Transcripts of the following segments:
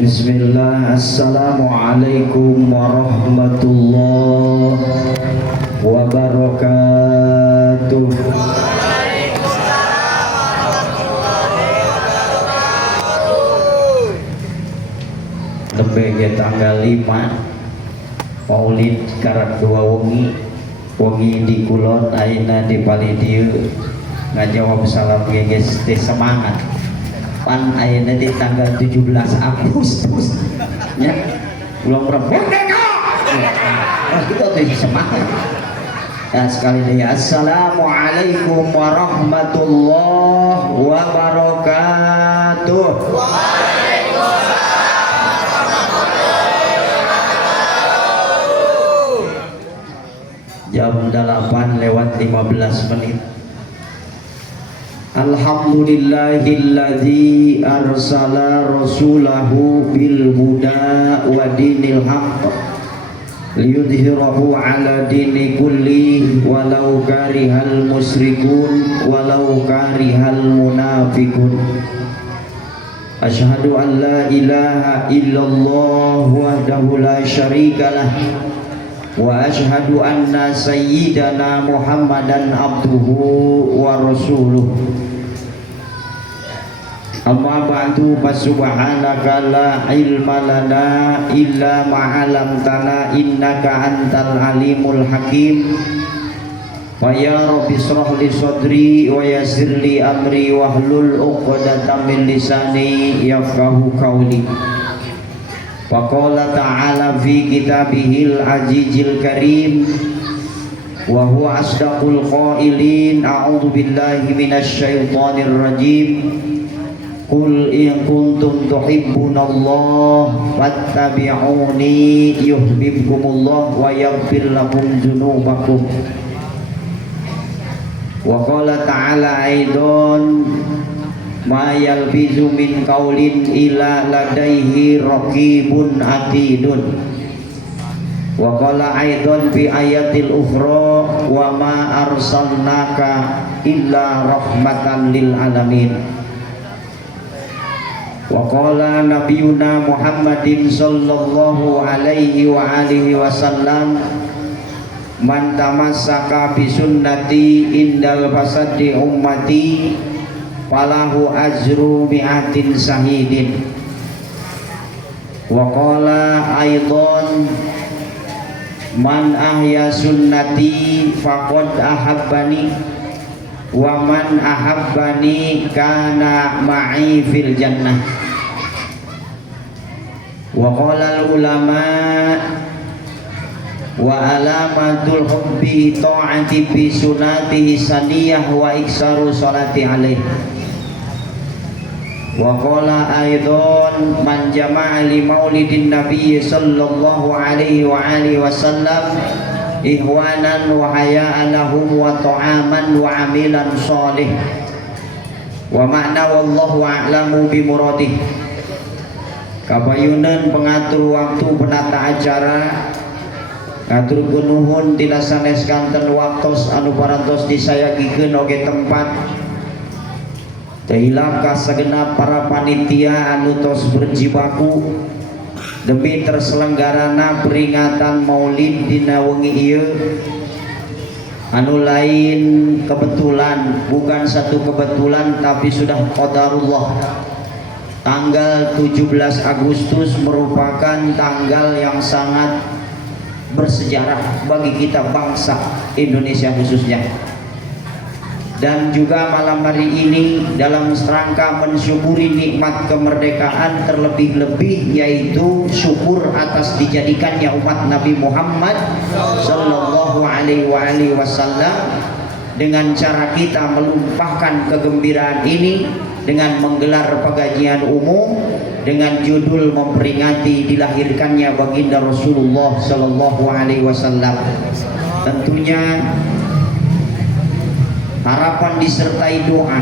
Bismillah, assalamualaikum warahmatullahi wabarakatuh. Lebih tanggal 5 Maulid karat dua wengi di Kulon aina di Palidieu ngajawab salam geges teh semangat pan ayeuna di tanggal 17 Agustus nya ulang merdeka kita teh semangat ya sekali lagi assalamualaikum warahmatullahi wabarakatuh. Jam 8:15. Alhamdulillahilladzi arsala rasulahu bil huda wa dinil haqq liyudhhirahu ala dini kulli walau karihal musyrikun walau karihal munafiqun. Asyhadu an la ilaha illallah wahdahu la syarikalah wa asyhadu anna sayyidana Muhammadan abduhu wa rasuluh. Amma ba'du, fasubhanaka la ilma lana illa ma 'allamtana innaka antal alimul hakim. Wa ya rabbi ishrah li sadri wa yassir li amri wahlul 'uqdatam min lisani yafqahu qawli. Wa qala ta'ala fi kitabihil azizil karim wa huwa asdaqul qailin a'udzu billahi minasy syaithanir rajim. Qul in kuntum tuhibbunallah fattabi'uni yuhibbukumullah wa yaghfir lakum dzunubakum. Wa qala ta'ala aidan ma yalfizu min qaulin ila ladaihi raqibun atidun. Wa qala aidan fi ayatil ukhra wa ma arsalnaka illa rahmatan lil alamin. Wa qala nabiyuna Muhammadin sallallahu alaihi wa alihi wasallam man tamassaka bi sunnati indal fasadi ummati falahu ajru mi'atin syahidin. Wa qala aidan man ahya sunnati faqad ahabbani wa man ahabbani kana ma'i fil jannah. Wa qala al ulama wa alamatul hubbi ta'ati bi sunnatihi saniyah wa iksaru salati alaihi. Wa qala aidan man jama'a li maulidin nabiy sallallahu alaihi wa alihi wasallam ihwanan wa haya'an lahum wa ta'aman wa amilan shalih. Wa ma'na wallahu a'lamu bi muradih. Kabayunan pengatur waktu penata acara ngatur gunuhun tidak sanes kanten waktos anu parantos disayagikeun oge tempat tehilap ka sagenap para panitia anu tos berjibaku demi terselenggarana peringatan Maulid dina wengi ieu anu lain kebetulan, bukan satu kebetulan tapi sudah qadarullah. Tanggal 17 Agustus merupakan tanggal yang sangat bersejarah bagi kita bangsa Indonesia khususnya. Dan juga malam hari ini dalam rangka mensyukuri nikmat kemerdekaan terlebih-lebih yaitu syukur atas dijadikannya umat Nabi Muhammad sallallahu alaihi wasallam dengan cara kita melumpahkan kegembiraan ini dengan menggelar pengajian umum dengan judul memperingati dilahirkannya baginda Rasulullah Sallallahu Alaihi Wasallam. Tentunya harapan disertai doa.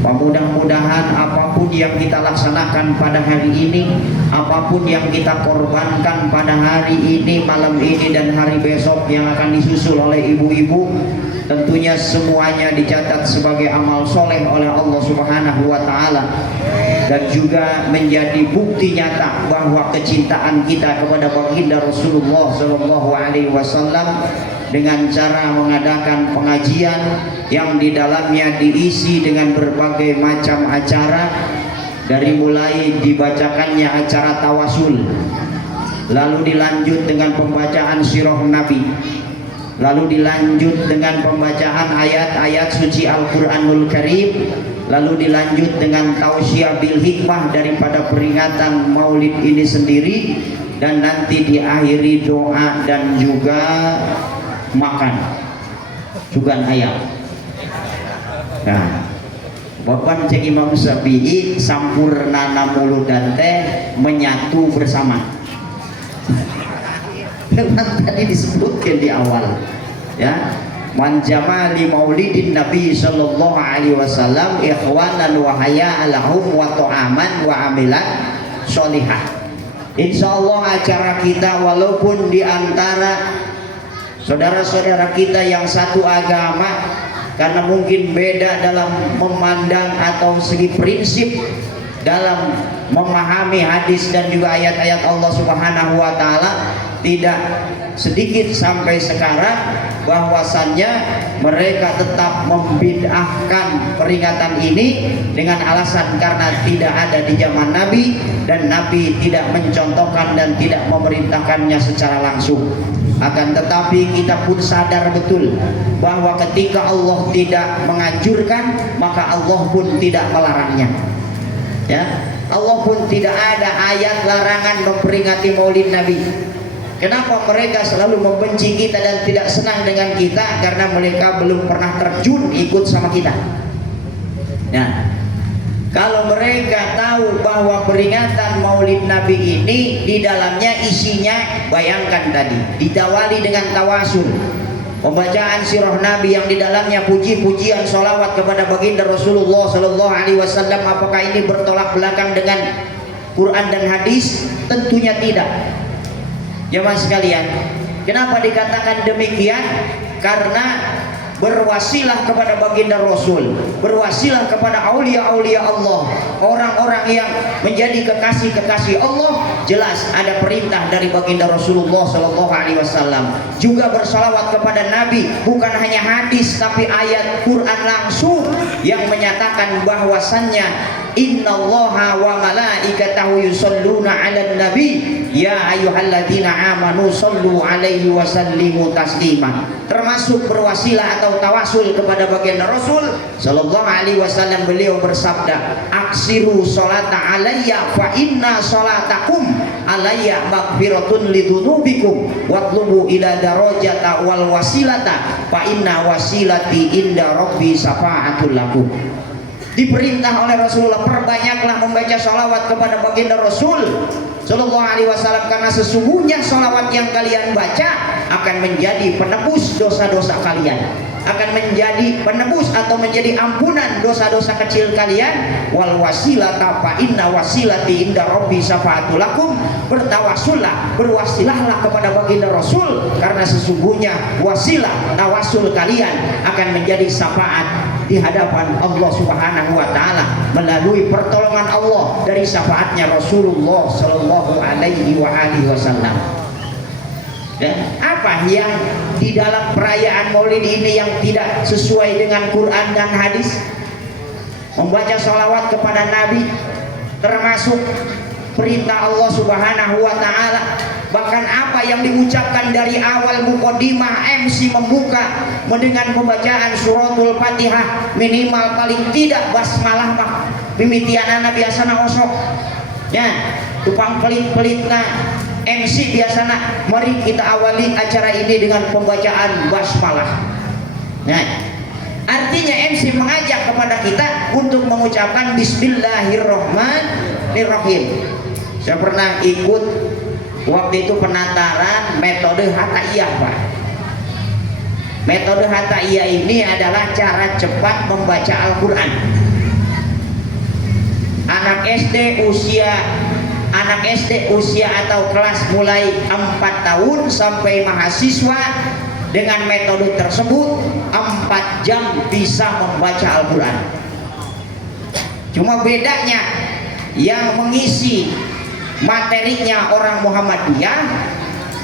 Mudah-mudahan apapun yang kita laksanakan pada hari ini, apapun yang kita korbankan pada hari ini, malam ini dan hari besok yang akan disusul oleh ibu-ibu, tentunya semuanya dicatat sebagai amal soleh oleh Allah Subhanahu wa Ta'ala, dan juga menjadi bukti nyata bahwa kecintaan kita kepada baginda Rasulullah Sallallahu Alaihi Wasallam dengan cara mengadakan pengajian yang di dalamnya diisi dengan berbagai macam acara, dari mulai dibacakannya acara tawasul, lalu dilanjut dengan pembacaan sirah Nabi, lalu dilanjut dengan pembacaan ayat-ayat suci Al-Quranul Karim, lalu dilanjut dengan tausiah bil hikmah daripada peringatan maulid ini sendiri, dan nanti diakhiri doa dan juga makan sugan ayam. Nah, Bapak Cek Imam Syafi'i, sampurna namulu dan teh menyatu bersama. Memang tadi disebutkan di awal, ya, man jamali maulidin Nabi Sallallahu Alaihi Wasallam ikhwanan wa haya'an lahum wa ta'aman wa amilan sholihah. Insya Allah acara kita walaupun di antara saudara-saudara kita yang satu agama, karena mungkin beda dalam memandang atau segi prinsip dalam memahami hadis dan juga ayat-ayat Allah Subhanahu wa Ta'ala, tidak sedikit sampai sekarang bahwasannya mereka tetap membid'ahkan peringatan ini dengan alasan karena tidak ada di zaman Nabi dan Nabi tidak mencontohkan dan tidak memerintahkannya secara langsung. Akan tetapi kita pun sadar betul bahwa ketika Allah tidak menganjurkan, maka Allah pun tidak melarangnya, ya. Allah pun tidak ada ayat larangan memperingati maulid Nabi. Kenapa mereka selalu membenci kita dan tidak senang dengan kita? Karena mereka belum pernah terjun ikut sama kita. Nah, kalau mereka tahu bahwa peringatan maulid Nabi ini di dalamnya isinya, bayangkan tadi ditawali dengan tawasul, pembacaan sirah Nabi yang di dalamnya puji-pujian sholawat kepada baginda Rasulullah Sallallahu Alaihi Wasallam, apakah ini bertolak belakang dengan Quran dan hadis? Tentunya tidak. Jemaah sekalian, kenapa dikatakan demikian? Karena berwasilah kepada baginda Rasul, berwasilah kepada aulia-aulia Allah, orang-orang yang menjadi kekasih-kekasih Allah. Jelas ada perintah dari baginda Rasulullah Sallallahu Alaihi Wasallam. Juga bersalawat kepada Nabi, bukan hanya hadis tapi ayat Quran langsung yang menyatakan bahwasannya innallaha wa malaikatahu yusholluna 'alan nabi ya ayyuhalladzina amanu shollu 'alaihi wa sallimu taslima. Termasuk berwasilah atau tawasul kepada baginda Rasul Sallallahu Alaihi Wasallam, beliau bersabda, aksiru sholata alayya fa inna sholatakum alayya maghfiratun lidunubikum watlubu ila darajata wal wasilata fa inna wasilati inda rabbi syafa'atul lakum. Diperintah oleh Rasulullah, perbanyaklah membaca sholawat kepada baginda Rasul Sallallahu Alaihi Wasallam, karena sesungguhnya sholawat yang kalian baca akan menjadi penebus dosa-dosa kalian, akan menjadi penebus atau menjadi ampunan dosa-dosa kecil kalian. Wal wasilata fa inna wasilati inda rabbi syafa'atul lakum. Bertawasullah, berwasilahlah kepada baginda Rasul, karena sesungguhnya wasilah tawasul kalian akan menjadi syafaat di hadapan Allah Subhanahu wa Ta'ala melalui pertolongan Allah dari syafaatnya Rasulullah Sallallahu Alaihi Wasallam. Dan apa yang di dalam perayaan maulid ini yang tidak sesuai dengan Quran dan hadis? Membaca sholawat kepada Nabi termasuk perintah Allah Subhanahu wa Ta'ala. Bahkan apa yang diucapkan dari awal mukadimah, MC membuka dengan pembacaan suratul Fatihah, minimal paling tidak basmalah mah mimitianana biasana osok ya, tupang pelit-pelitna MC biasana. Mari kita awali acara ini dengan pembacaan basmalah. Nah, artinya MC mengajak kepada kita untuk mengucapkan Bismillahirrahmanirrahim. Bismillahirrahmanirrahim. Saya pernah ikut waktu itu penataran metode hataiyah, Pak. Metode hataiyah ini adalah cara cepat membaca Al-Quran. Anak SD usia atau kelas mulai 4 tahun sampai mahasiswa dengan metode tersebut 4 jam bisa membaca Al-Quran. Cuma bedanya yang mengisi materinya orang Muhammadiyah,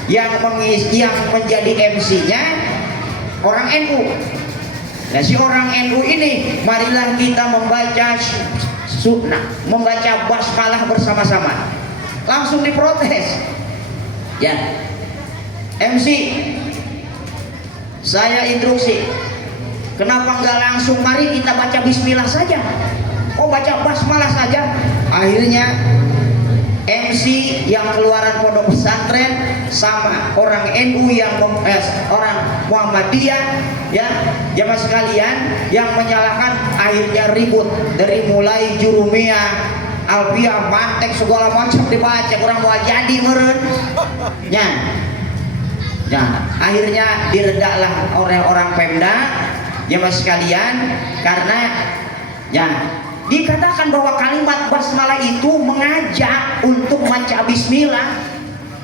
yang menjadi MC-nya orang NU. Nah, si orang NU ini, marilah kita membaca sunnah, membaca basmalah bersama-sama. Langsung diprotes. Ya, MC, saya instruksi, kenapa nggak langsung mari kita baca bismillah saja? Oh, baca basmalah saja. Akhirnya MC yang keluaran pondok pesantren sama orang NU yang orang Muhammadiyah, ya jamaah sekalian, yang menyalahkan, akhirnya ribut dari mulai Jurumiyah, Alfiyah, Mantek, segala macam dibaca, kurang mau jadi meren. Akhirnya diredaklah orang-orang Pemda, jamaah sekalian, karena dikatakan bahwa kalimat basmalah itu mengajak untuk baca bismillah.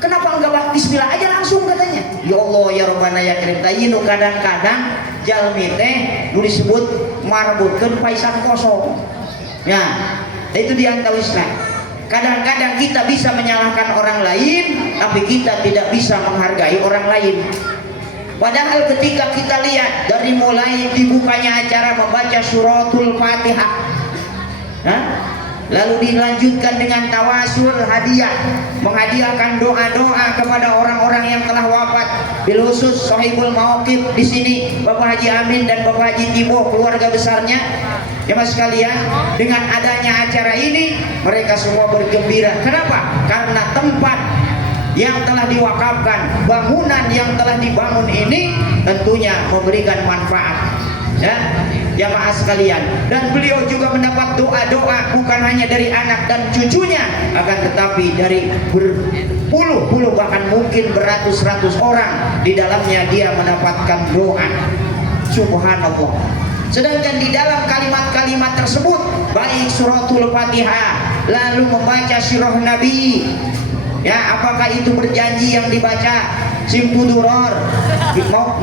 Kenapa enggak bismillah aja langsung katanya? Ya Allah ya Rabbana ya Karim. Tayinu kadang-kadang jalmi teh nu disebut marbutkeun paisan kosong. Ya, itu diantara Islam. Kadang-kadang kita bisa menyalahkan orang lain, tapi kita tidak bisa menghargai orang lain. Padahal ketika kita lihat dari mulai dibukanya acara membaca suratul Fatihah, lalu dilanjutkan dengan tawasul hadiah, menghadiahkan doa-doa kepada orang-orang yang telah wafat, bil khusus sahibul mauqif di sini Bapak Haji Amin dan Bapak Haji Tibo, keluarga besarnya. Jemaah sekalian, dengan adanya acara ini mereka semua bergembira. Kenapa? Karena tempat yang telah diwakafkan, bangunan yang telah dibangun ini tentunya memberikan manfaat, ya jamaah sekalian. Dan beliau juga mendapat doa-doa bukan hanya dari anak dan cucunya, akan tetapi dari berpuluh-puluh bahkan mungkin beratus-ratus orang di dalamnya dia mendapatkan doa. Subhanallah. Sedangkan di dalam kalimat-kalimat tersebut, baik suratul Fatihah, lalu membaca sirah Nabi, ya apakah itu berjanji yang dibaca simpuduror,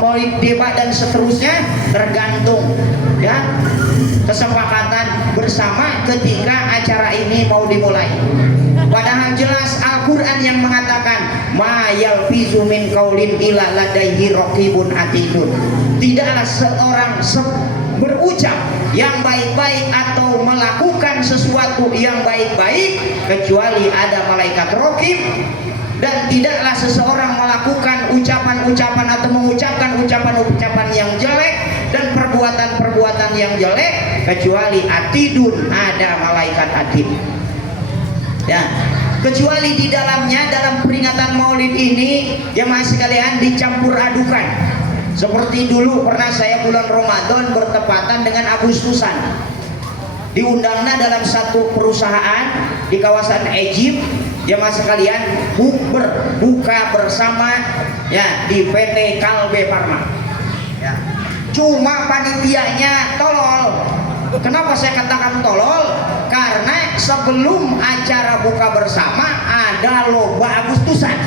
maulid debat dan seterusnya, tergantung ya kesepakatan bersama ketika acara ini mau dimulai. Padahal jelas Al-Quran yang mengatakan ma yalfizu min qaulin illa ladaihi raqibun atidun. Tidaklah seorang berucap yang baik-baik atau melakukan sesuatu yang baik-baik kecuali ada malaikat raqib, dan tidaklah seseorang melakukan ucapan-ucapan atau mengucapkan ucapan-ucapan yang jelek dan perbuatan-perbuatan yang jelek kecuali atidun, ada malaikat atid. Ya, kecuali di dalamnya, dalam peringatan Maulid ini jemaah sekalian, dicampur adukan. Seperti dulu pernah saya bulan Ramadan bertepatan dengan Agustusan, diundangnya dalam satu perusahaan di kawasan Egypt, jemaah sekalian, buka bersama ya di PT Kalbe Farma. Ya. Cuma panitianya tolol. Kenapa saya katakan tolol? Karena sebelum acara buka bersama ada lomba Agustusan.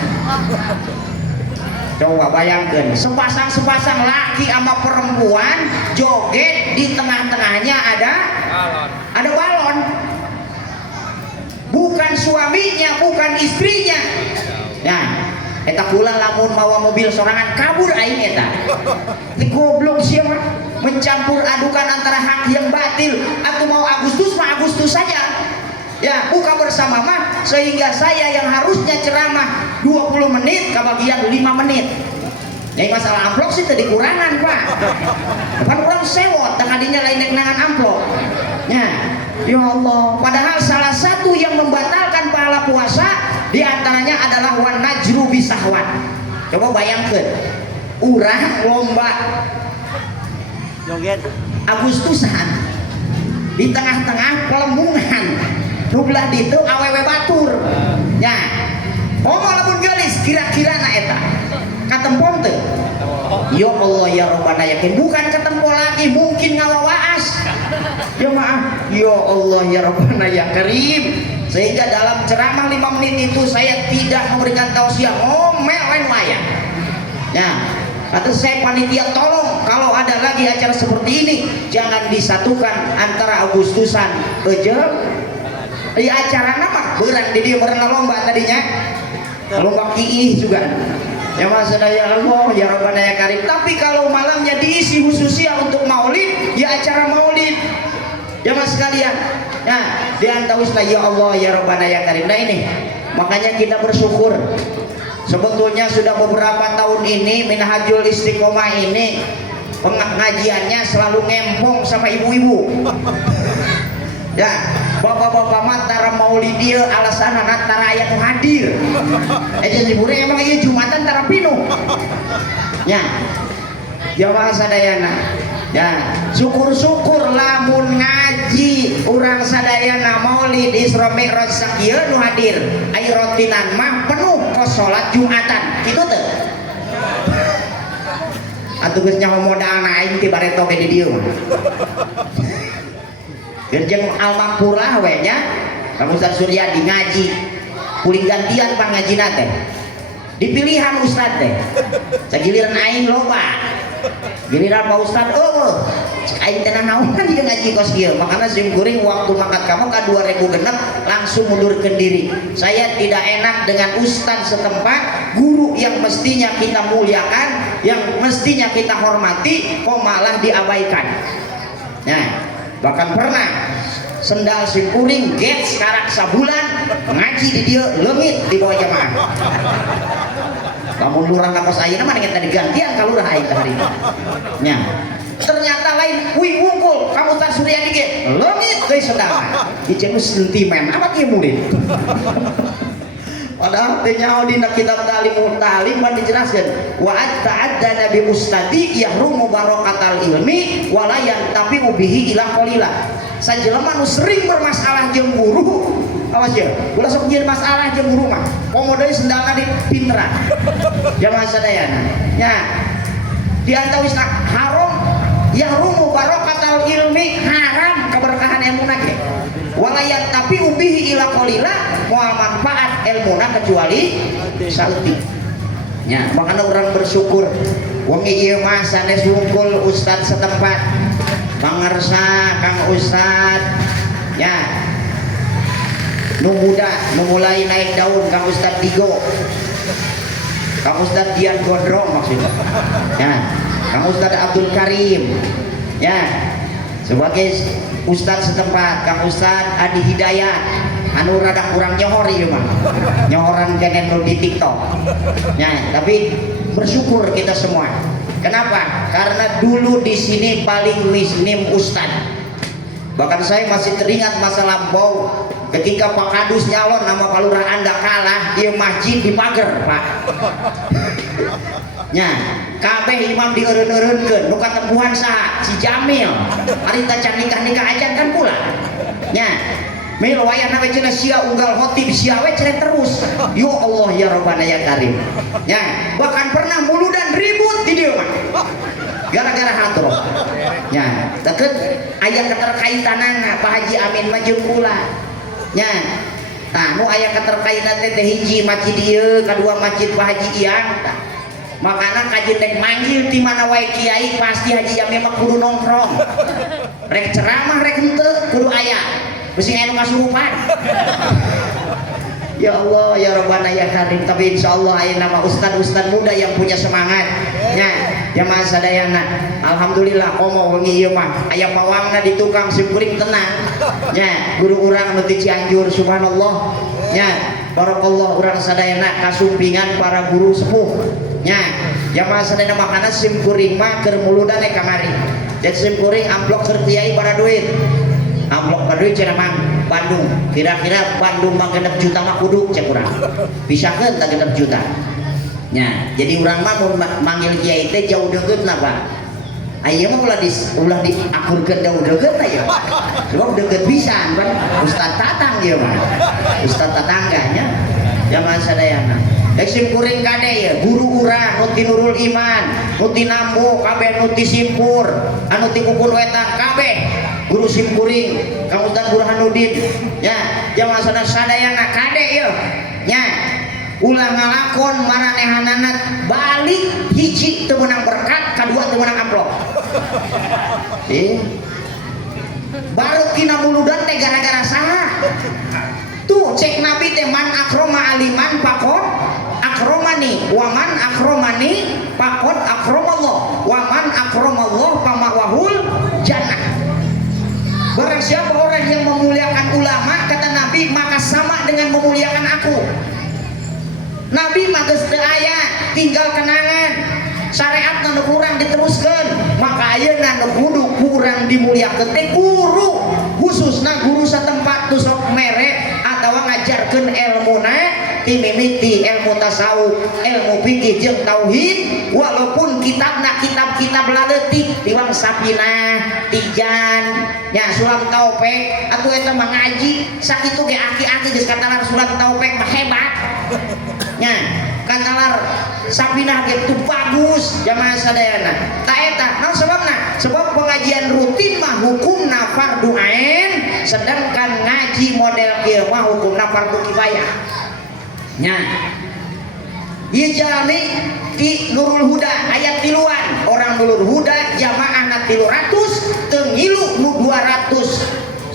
Coba bayangkan, sepasang laki sama perempuan joget, di tengah-tengahnya ada balon. Bukan suaminya, bukan istrinya. Nah, eta kula lamun mawa mobil sorangan kabur aing eta. Ti goblok siapa mencampur adukan antara hak yang batil. Atau mau Agustus mah Agustus saja. Ya, buka bersama mah, sehingga saya yang harusnya ceramah 20 menit kebagian 5 menit. Ini masalah amplop sih tadi kurangan, Pak. Kan orang sewot tengadinya lain nengan amplop. Ya Allah, padahal salah satu yang membatalkan pahala puasa diantaranya adalah wan najru bisahwan. Coba bayangkan, urang lomba joget Agustusan di tengah-tengah pelembungan, Rublah ditu awewe batur nya ngomong lamun gelis kira-kira na eta katempon teu ya Allah ya Rabbana yakin bukan ketempo lagi mungkin ngawawaas ya maaf ya Allah ya Rabbana ya Karim sehingga dalam ceramah 5 menit itu saya tidak memberikan tausiah ngomel lain wayang ya kata saya panitia tolong kalau ada lagi acara seperti ini jangan disatukan antara Agustusan aja di acara nama berat di dia berenang lomba tadinya lomba kiih juga ya maksudnya ya Allah ya Rabbana ya Karim tapi kalau malamnya diisi khususnya untuk maulid ya acara maulid ya mas sekalian ya diantawislah ya Allah ya Rabbana ya Karim nah ini makanya kita bersyukur sebetulnya sudah beberapa tahun ini Minhajul Istiqomah ini pengajiannya selalu ngempong sama ibu-ibu ya bapak-bapak mah tara maulid dia alasan anak tara aya nu hadir jadi liburnya emang iya Jumatan tara pinuh ya jamaah sadayana ya syukur-syukur lamun ngaji urang sadayana maulid Isra Mi'raj sakieu nu hadir ai rotinan mah penuh kos salat Jumatan kitu teh atuh geus nyaho modalna aing ti bareto ge di dieu mah jeung al-makfurah we nya Kang Ustaz Suryadi ngaji kuling gantian pan ngajina teh dipilihan ustad teh sagiliran aing loba giliran Pak Ustad aing teh naon kan dia ngaji kos kieu makana sim kuring waktu mangkat kamu ka 2006 langsung mundurkeun diri saya tidak enak dengan ustad setempat guru yang mestinya kita muliakan yang mestinya kita hormati kok malah diabaikan nah bahkan pernah sendal si kuring get sekarang sabulan ngaji di dia leungit di bawah jamaah kamu lurah ngakos ayeuna mah dengan tadi gantian ka lurah aing hari nya ternyata lain wih wungkul kamu tak Suryadi ge leungit geus sendal ieu sentimen apa kieu murid padahal teh nyaho dina kitab Ta'limut Ta'lim mah dijelaskeun wa ta'adda nabi ustadi yahrumu barakatal ilmi wala yantafi bihi ila qalila sajelema nu sering bermasalah jeung guru awas ya ulah sok jadi masalah jeung guru mah komo deui sendalna di pinteran jamaah sadayana nya diantawisna haram yahrumu barakatal ilmi haram keberkahan ilmuna ge walayan tapi ubihi ila qalila moal manfaat ilmuna kecuali sautik nya makanya orang bersyukur wengi ieu mah sanes wungkul ustad setempat pangarsa Kang Ustad nya nu muda nu mulai naik daun Kang Ustad Digo Kang Ustad Dian Gondrong maksudnya ya Kang Ustad Abdul Karim ya sebagai Ustad setempat Kang Ustad Adi Hidayat anu rada kurang nyohor ieu mah nyohoran kene nu di TikTok ya tapi bersyukur kita semua kenapa karena dulu di sini paling misnim Ustad bahkan saya masih teringat masa lampau ketika Pak Kadus nyalon nama Pak Lurah Anda kalah dia masjid di pagar Pak nya kabeh imam dieureun-eureunkeun nu katempuhan saha si Jamil ari teh can nikah-nikah ajan kan pula nya mil wayahna we cenah sia unggal khotib sia we ceret terus ya Allah ya Rabbana ya Karim nya bahkan pernah muludan ribut di dieu mah gara-gara hadroh nya deket aya keterkaitanana Pak Haji Amin mah jeung kula nya tah nu aya keterkaitan teh hiji masjid ieu kadua masjid Pak Haji Iyang makana kajeun rek manggil ti mana wae kiai pasti Haji Amin mah kudu nongkrong rek ceramah rek henteu kudu aya mesti anu ngasurupan ya Allah ya Rabbana ya Karim tapi insyaallah aya nama ustad-ustad muda yang punya semangat nya jamaah sadayana alhamdulillah komo wengi ieu mah aya pawangna di tukang simkuring tenang nya guru urang nu ti Cianjur subhanallah nya barakallah urang sadayana kasumpingan para guru sepuh nya jamaah sadayana makana simkuring mah keur muludan kamari jadi simkuring amplok keur kiai bara duit amplok ka duit cenah mang Bandung kira-kira Bandung mah 6 juta mah kudu cek urang pisakeun teh 6 juta nya jadi urang mah mun manggil kiai teh jauh deukeut lah Pak Ayo mah ulah diakurkeun daun deukeut aya. Sebab deukeut pisan kan Ustaz Tatang ieu mah. Ustaz Tatangganya jamaah sadayana. Dek sim kuring kade ya guru urang nu ti Nurul Iman, nu ti Nambo kabeh nu ti Simpur, anu ti Kukun Wetan kabeh guru sim kuring, Kang Ustaz Burhanuddin. Ya, jamaah sadayana kade ieu. Nya ulah ngalakon maranehanana balik hiji teu meunang berkat, kadua teu meunang amplop. Baru kina muludan teh gara-gara saha? Tuh cek Nabi teh man akroma aliman pakot akromani waman akromani pakot akromallah waman akromallah pamawahul jannah. Barang siapa orang yang memuliakan ulama kata Nabi maka sama dengan memuliakan aku. Nabi mah geus teu aya tinggal kenangan syariat nu kurang diteruskan maka ayeuna nu kudu kurang dimuliakeun teh guru khususna guru satempat tu sok mere atawa ngajarkeun ilmuna ti mimiti ilmu tasawuf ilmu fikih jeung tauhid walaupun kitabna kitab-kitab laleutik tiwang Sapinah Tijan nya Sulam Taufik atuh eta mah ngaji sakitu ge aki-aki geus katalar Sulam Taufik mah hebat nya katalar Sapinah ge tu bagus jamaah sadayana ta eta naon sababna sebab pengajian rutin mah hukumna fardu ain sedangkan ngaji model kieu mah hukumna fardu kifayah nya ieu jalani ti Nurul Huda ayat tiluan orang Nurul Huda jamaah na 300 teu ngilu nu 297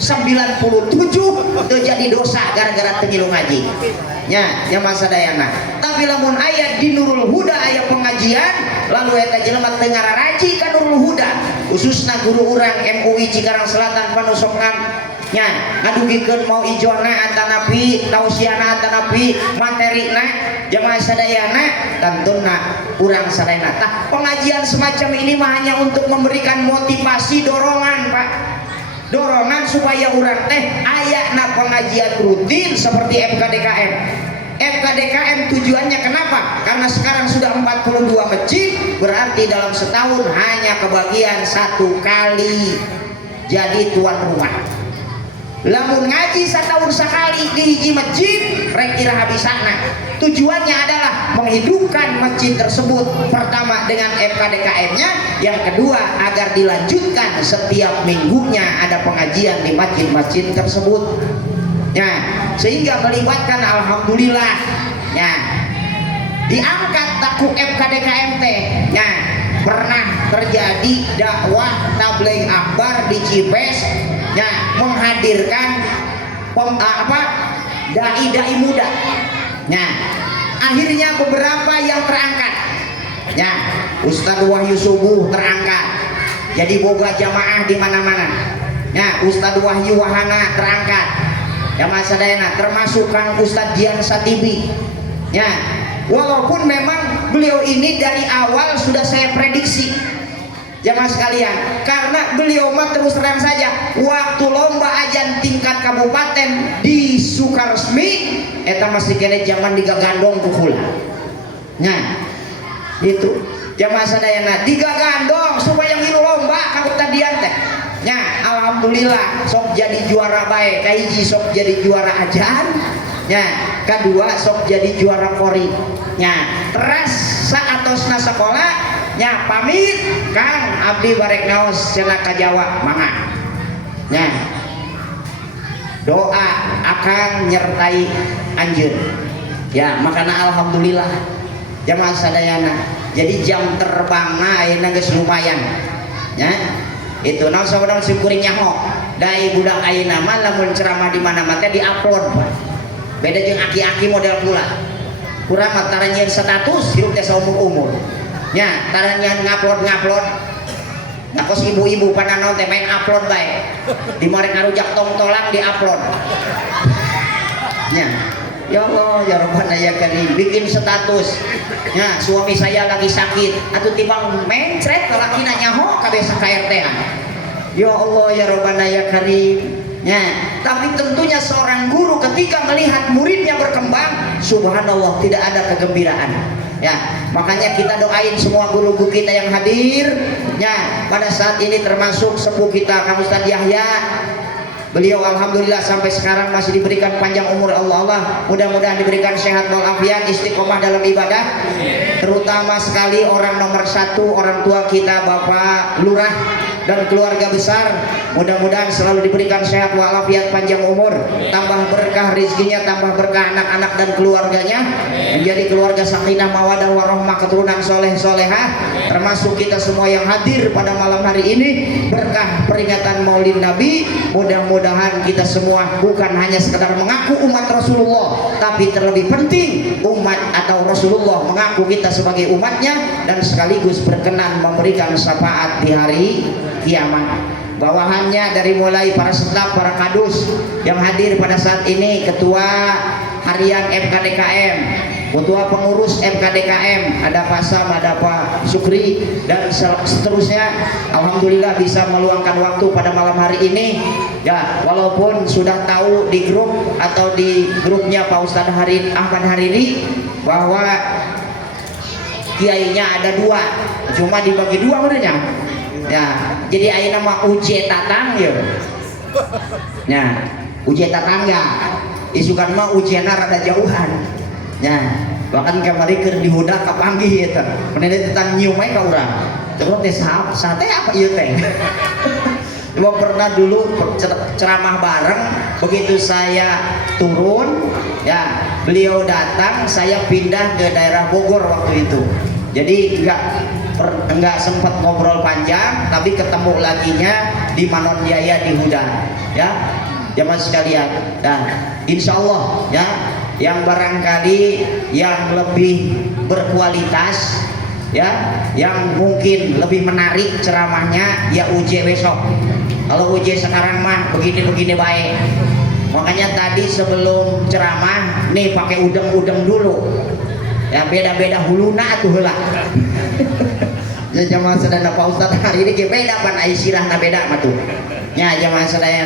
teu jadi dosa gara-gara teu ngilu ngaji nya jamaah sadayana. Tapi lamun aya di Nurul Huda aya pengajian lalu eta jelema teu ngararaji ka Nurul Huda khususna guru urang MUI Cikarang Selatan panusokan nya ngadugikeun mau ijona antanapi tausiana antanapi materina jamaah sadayana tantuna urang sadayana tah pengajian semacam ini mah hanya untuk memberikan motivasi dorongan Pak dorongan supaya urang teh aya na pengajian rutin seperti FKDKM. FKDKM tujuannya kenapa? Karena sekarang sudah 42 masjid berarti dalam setahun hanya kebagian 1 kali jadi tuan rumah. Lamun ngaji setahun sekali di hiji masjid rek kira habisana. Tujuannya adalah menghidupkan masjid tersebut pertama dengan FKDKM-nya, yang kedua agar dilanjutkan setiap minggunya ada pengajian di masjid-masjid tersebut. Ya, sehingga melibatkan alhamdulillah ya diangkat taku FKDKM teh ya pernah terjadi dakwah tabligh akbar di Cipes ya menghadirkan dai-dai muda ya akhirnya beberapa yang terangkat ya Ustadz Wahyu Subuh terangkat jadi boga jamaah di mana-mana ya Ustadz Wahyu Wahana terangkat jamaah sadayana termasuk Kang Ustadz Dian Satibi ya walaupun memang beliau ini dari awal sudah saya prediksi jamaah sekalian karena beliau mah terus terang saja waktu lomba ajan tingkat kabupaten di Sukaresmi eta masih kena zaman digagandong kukula nah itu jamaah sadayana digagandong supaya ngilu lomba kabupaten Dian teh nya alhamdulillah sok jadi juara bae kahiji sok jadi juara ajan nya kedua sok jadi juara kori nya teras saatosna sekolah nya pamit Kang abdi barek naos cenah ka Jawa mangga nya doa akan nyertai anjeun ya makana alhamdulillah jamaah sadayana jadi jam terbangna ayeuna geus lumayan nya itu naon saudara sim kuring nyaho dai budak ayeuna mah lamun ceramah di mana-mana teh di-upload beda jeung aki-aki model pula kurang mah taranyeun status hirup teh saumur-umur nya taranyeun ngupload nah kos ibu-ibu pada naon teh main upload bae di morek ngarujak tong-tolang di-upload nya ya Allah ya Rabbana ya Karim bikin status ya suami saya lagi sakit atau timbang mencret lalakina nyaho kabeh sakaertean ya Allah ya Rabbana ya Karim ya tapi tentunya seorang guru ketika melihat muridnya berkembang subhanallah tidak ada kegembiraan Ya, makanya kita doain semua guru-guru kita yang hadir ya pada saat ini, termasuk sepuh kita Kang Ustaz Yahya. Beliau alhamdulillah sampai sekarang masih diberikan panjang umur Allah. Mudah-mudahan diberikan sehat walafiat, istiqomah dalam ibadah. Terutama sekali orang nomor satu, orang tua kita Bapak Lurah dan keluarga besar, mudah-mudahan selalu diberikan sehat walafiat, panjang umur, tambah berkah rezekinya, tambah berkah anak-anak dan keluarganya, menjadi keluarga sakinah mawadah warahmah, keturunan soleh solehah, termasuk kita semua yang hadir pada malam hari ini. Berkah peringatan Maulid Nabi, mudah-mudahan kita semua bukan hanya sekedar mengaku umat Rasulullah, tapi terlebih penting umat atau Rasulullah mengaku kita sebagai umatnya, dan sekaligus berkenan memberikan syafaat di hari kiamat. Bawahannya dari mulai para staf, para kadus yang hadir pada saat ini, ketua harian MKDKM, ketua pengurus MKDKM, ada Pak Sam, ada Pak Sukri, dan seterusnya. Alhamdulillah bisa meluangkan waktu pada malam hari ini ya, walaupun sudah tahu di grup atau di grupnya Pak Ustadz Ahmad Hariri bahwa kiainya ada dua, cuma dibagi dua menurutnya ya. Jadi ayeuna mah uje tatang ya. Nah, uje tatang ya. Isukan mah ujena rada jauhan. Nah, bahkan kamari keur dihudak kapanggih eta. Meneh tentang nyium we ka urang. Terus teh sate apa ieu teh? Cuma pernah dulu ceramah bareng, begitu saya turun ya, beliau datang, saya pindah ke daerah Bogor waktu itu. Jadi enggak sempat ngobrol panjang, tapi ketemu laginya di Manon Jaya di Hudan ya, jamaah sekalian. Dan insya Allah ya, yang barangkali yang lebih berkualitas ya, yang mungkin lebih menarik ceramahnya ya UJ besok. Kalau UJ sekarang mah begini-begini baik. Makanya tadi sebelum ceramah nih pakai udeng-udeng dulu ya, beda-beda huluna tuh heula. Ya jamaah sedaya Pak Ustadz hari ini beda pan ai sirahna beda mah tuh. Ya jamaah sedaya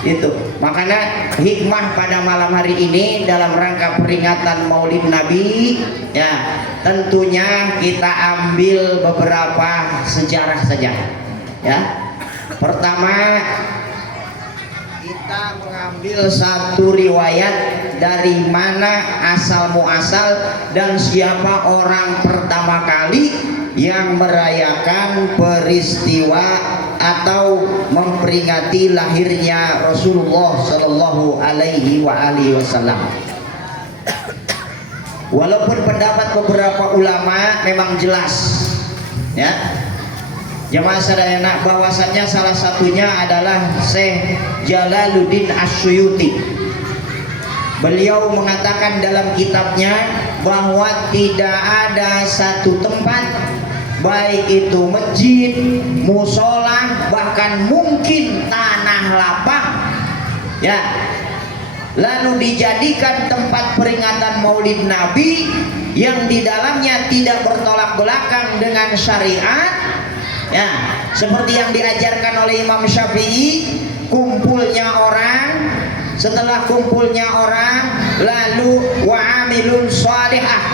itu. Makanya hikmah pada malam hari ini dalam rangka peringatan Maulid Nabi ya, tentunya kita ambil beberapa sejarah saja ya. Pertama, kita mengambil satu riwayat dari mana asal muasal dan siapa orang pertama kali yang merayakan peristiwa atau memperingati lahirnya Rasulullah Shallallahu Alaihi Wasallam. Walaupun pendapat beberapa ulama memang jelas ya, jamaah sadayana, bahwasannya salah satunya adalah Syekh Jalaluddin Asyuyuti. Beliau mengatakan dalam kitabnya bahwa tidak ada satu tempat, baik itu masjid, musola, bahkan mungkin tanah lapang ya, lalu dijadikan tempat peringatan Maulid Nabi yang di dalamnya tidak bertolak belakang dengan syariat ya, seperti yang diajarkan oleh Imam Syafi'i. Kumpulnya orang, setelah kumpulnya orang lalu wa'amilun shalihah,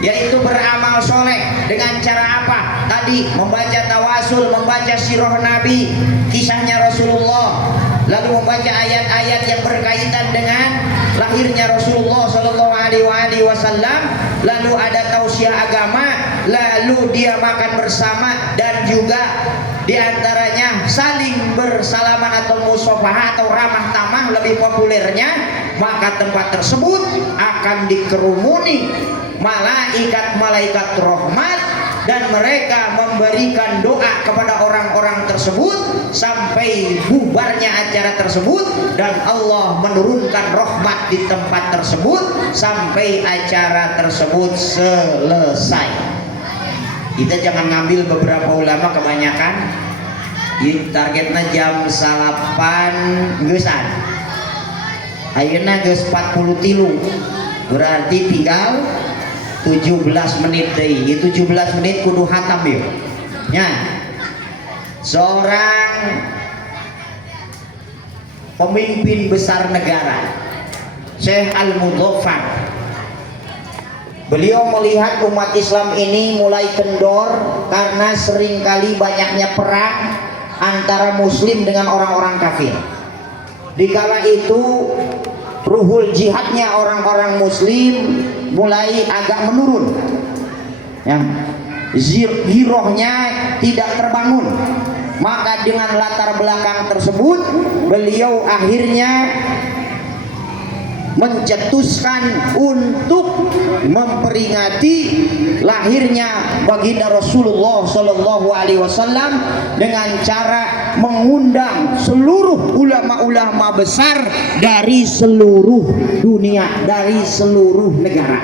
yaitu beramal soleh. Dengan cara apa? Tadi membaca tawasul, membaca sirah Nabi, kisahnya Rasulullah, lalu membaca ayat-ayat yang berkaitan dengan lahirnya Rasulullah Shallallahu Alaihi Wasallam, lalu ada tausiah agama, lalu dia makan bersama, dan juga diantaranya saling bersalaman atau musafahah atau ramah tamah lebih populernya. Maka tempat tersebut akan dikerumuni malaikat-malaikat rahmat, dan mereka memberikan doa kepada orang-orang tersebut sampai bubarnya acara tersebut, dan Allah menurunkan rahmat di tempat tersebut sampai acara tersebut selesai. Kita jangan ngambil beberapa ulama kebanyakan targetnya jam 8 geusan, ayeuna geus 43, berarti tinggal 17 menit deui. 17 menit kudu hatam yuk nya. Seorang pemimpin besar negara, Syekh Al-Mudzaffar, Beliau melihat umat Islam ini mulai kendor karena seringkali banyaknya perang antara muslim dengan orang-orang kafir. Dikala itu ruhul jihadnya orang-orang muslim mulai agak menurun, ya, girohnya tidak terbangun. Maka dengan latar belakang tersebut beliau akhirnya mencetuskan untuk memperingati lahirnya baginda Rasulullah Shallallahu Alaihi Wasallam dengan cara mengundang seluruh ulama-ulama besar dari seluruh dunia, dari seluruh negara.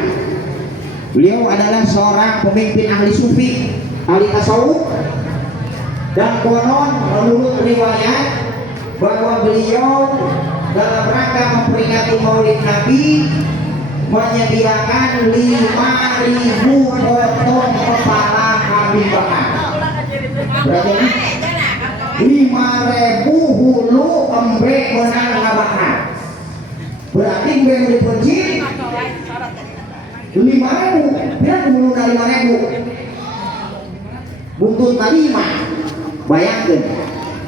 Beliau adalah seorang pemimpin ahli sufi, ahli tasawuf, dan konon menurut riwayat bahwa beliau dalam rangka memperingati Maulid Nabi menyediakan 5.000 potong kepala kambing bakar. Berarti 5.000 hulu embe menang ngabakar. Berarti embe dipencit 5.000. Biar hulu 5.000. Buntut 5. Bayangkan.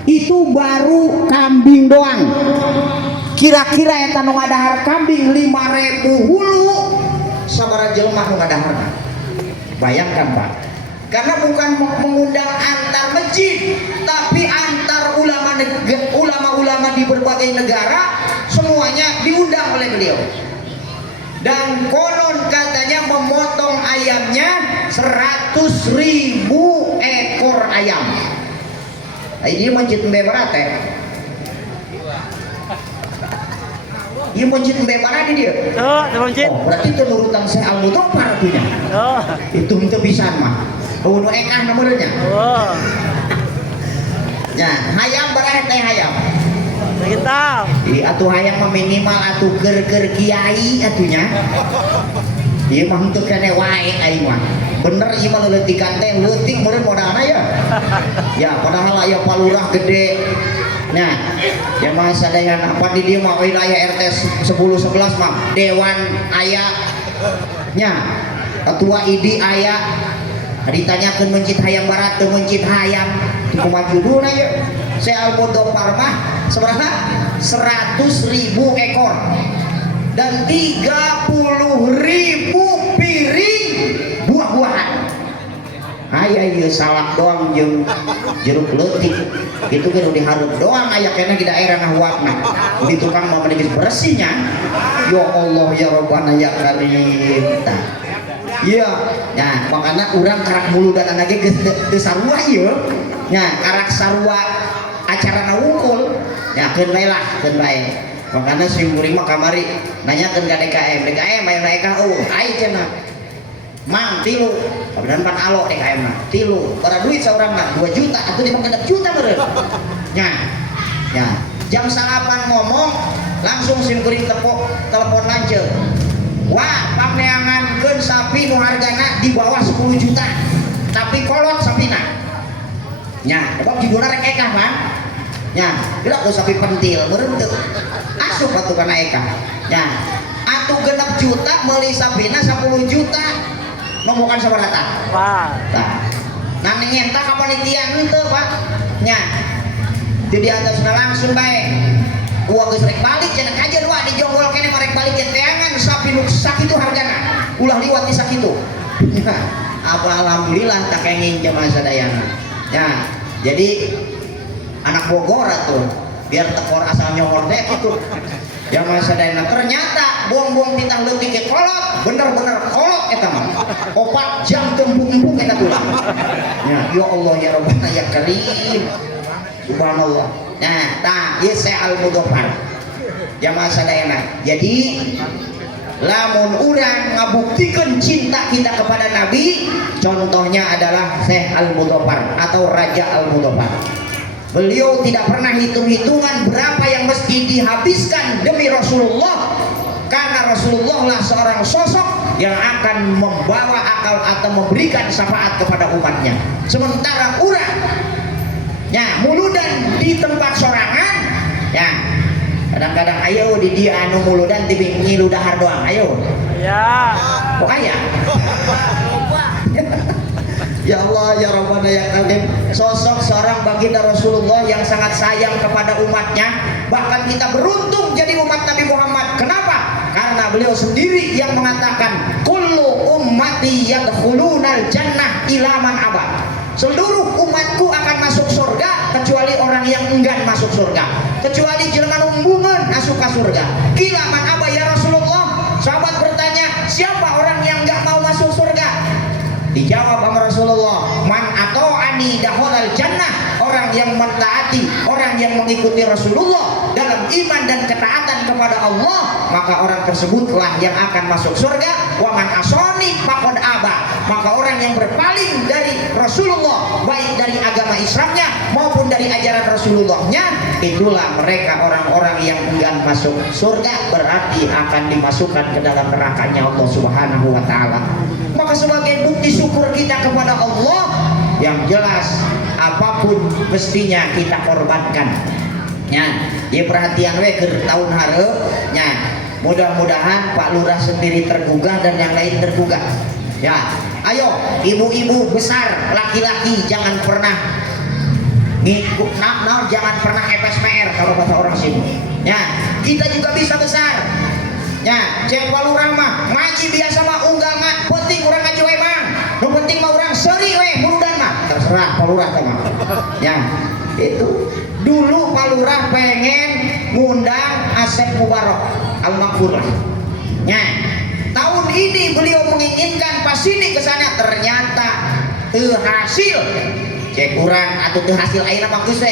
Itu baru kambing doang. Kira-kira eta nu ngadahar kambing 5.000 hulu sabaraha jelema nu ngadaharna. Bayangkan Pak, karena bukan mengundang antar masjid, tapi antar ulama-ulama di berbagai negara semuanya diundang oleh beliau. Dan konon katanya memotong ayamnya 100.000 ekor ayam. Ini masjid Mbak teh. Ini masjid Mbak dia. Oh, masjid. Oh, berarti itu nurutan Syekh Al-Mudofar punya. Oh. Itu bisa mah. Oh, nu ekah namanya. Oh. Ya, hayam baraha teh hayam. Hitam. Atuh hayam mah minimal atuh keur kiai atunya. Ieu mah henteu kene wae aing mah. Bener ieu mah leuletikan teh leutik meureun modalna ya. Ya, padahal aya palurah gede. Nah, jamaah sadayana apa di dieu mah wilayah RT 10 11 mah dewan aya nya. Ketua ID aya. Ditanyakeun mencit hayam barat teu mencit hayam. Kumaha judulna ye? Syekh Al-Mudofar mah sabaraha? 100.000 ekor dan 30.000 piring buah-buahan. Aya ieu salak doang jeung jeruk leutik. Kitu kan dihareup doang aya kena di daerah nahuapna. Di tukang mah geus bersihnya. Ya Allah ya Rabbana ya Karim. Iya, nah makanya urang karak muludan anake geus sarua ieu. Nya karak sarua acarana wungkul. Ya keun bae lah, keun bae. Makanya si murid mah kamari nanyakeun ka DKM aya naik ka ai cenah. Mang 3, kemudian 4 alo DKM mah 3. Bara duit saurangna 2 juta atuh di mangkena juta meureun. Nya. Ya, jam 8 ngomong langsung si murid telepon lanceuk. Wah, pameangankeun sapi nu hargana di bawah 10 juta. Tapi kolot sapina. Nya, sebab judulna rek ekah, Bang. Nya, geura ku sapi pentil, meureun teu. Asup atuh kana ekah. Nya, atuh 6 juta meuli sapina 10 juta. Ngomongkan sabaraha tah? Pak. Tah. Nah, nyenta ka panitia henteu, Pak. Nya. Di diatasna langsung bae. Uang geus rek balik cenah kajeun wa dijonggol kene marek balik teh teangan sapi nu sakitu hargana. Ulah liwat di sakitu. Apa alhamdulillah tak kenging jamaah sadayana. Ya, jadi anak Bogor atuh biar tekor asal nyongor teh kitu. Jamaah sadayana ternyata buang-buang titah leutik ke kolot, bener-bener kolot eta mah. 4 jam tembung-embung eta tuh. Ya Allah ya Rabbana ya Karim. Subhanallah. Nah, ieu Syekh Al-Mudofar. Jamaah sadayana. Jadi lamun urang ngabuktikeun cinta kita kepada Nabi, contohnya adalah Syekh Al-Mudofar atau Raja Al-Mudofar. Beliau tidak pernah hitung-hitungan berapa yang mesti dihabiskan demi Rasulullah, karena Rasulullah lah seorang sosok yang akan membawa akal atau memberikan syafaat kepada umatnya. Sementara urang ya muludan di tempat sorangan, ya kadang-kadang ayo di dia anu muludan tibi ngilu dahar doang, ayo Ya. Oh ayah. Ya Allah, ya Rabbana ya Karim, sosok seorang baginda Rasulullah yang sangat sayang kepada umatnya. Bahkan kita beruntung jadi umat Nabi Muhammad. Kenapa? Karena beliau sendiri yang mengatakan, kullu ummati yadkhulunal jannah ila man aba. Seluruh umatku akan masuk surga kecuali orang yang enggan masuk surga. Kecuali jelema umbungan masuk ke surga. Ila man aba ya Rasulullah. Sahabat bertanya, siapa orang yang enggak mau masuk surga? Dijawab sama Rasulullah, man ato'ani dakhalal jannah, orang yang mentaati, orang yang mengikuti Rasulullah dalam iman dan ketaatan kepada Allah, maka orang tersebutlah yang akan masuk surga. Wa man asoni faqad aba, maka orang yang berpaling dari Rasulullah, baik dari agama Islamnya maupun dari ajaran Rasulullahnya, itulah mereka orang-orang yang enggan masuk surga, berarti akan dimasukkan ke dalam nerakanya Allah Subhanahu wa taala. Maka sebagai bukti syukur kita kepada Allah, yang jelas apapun mestinya kita korbankan. Ya, dia perhatian we ke tahun hareup nya. Mudah-mudahan Pak Lurah sendiri tergugah dan yang lain tergugah. Ya, ayo ibu-ibu besar, laki-laki jangan pernah ngikut jangan pernah FSPR kalau kata orang sini. Ya, kita juga bisa besar. Ya, cek Pak Lurah mah ngaji biasa mah unggal nggak penting orang ngaji we bang. Nu penting mah orang seri we murudan mah. Terserah Pak Lurah mah. Ya, itu dulu Pak Lurah pengen ngundang Asep Mubarok Al-Maghfurlah. Ya, tahun ini beliau menginginkan pas ini ke sana, ternyata hasil cek kurang atau hasil ayeuna mah geus we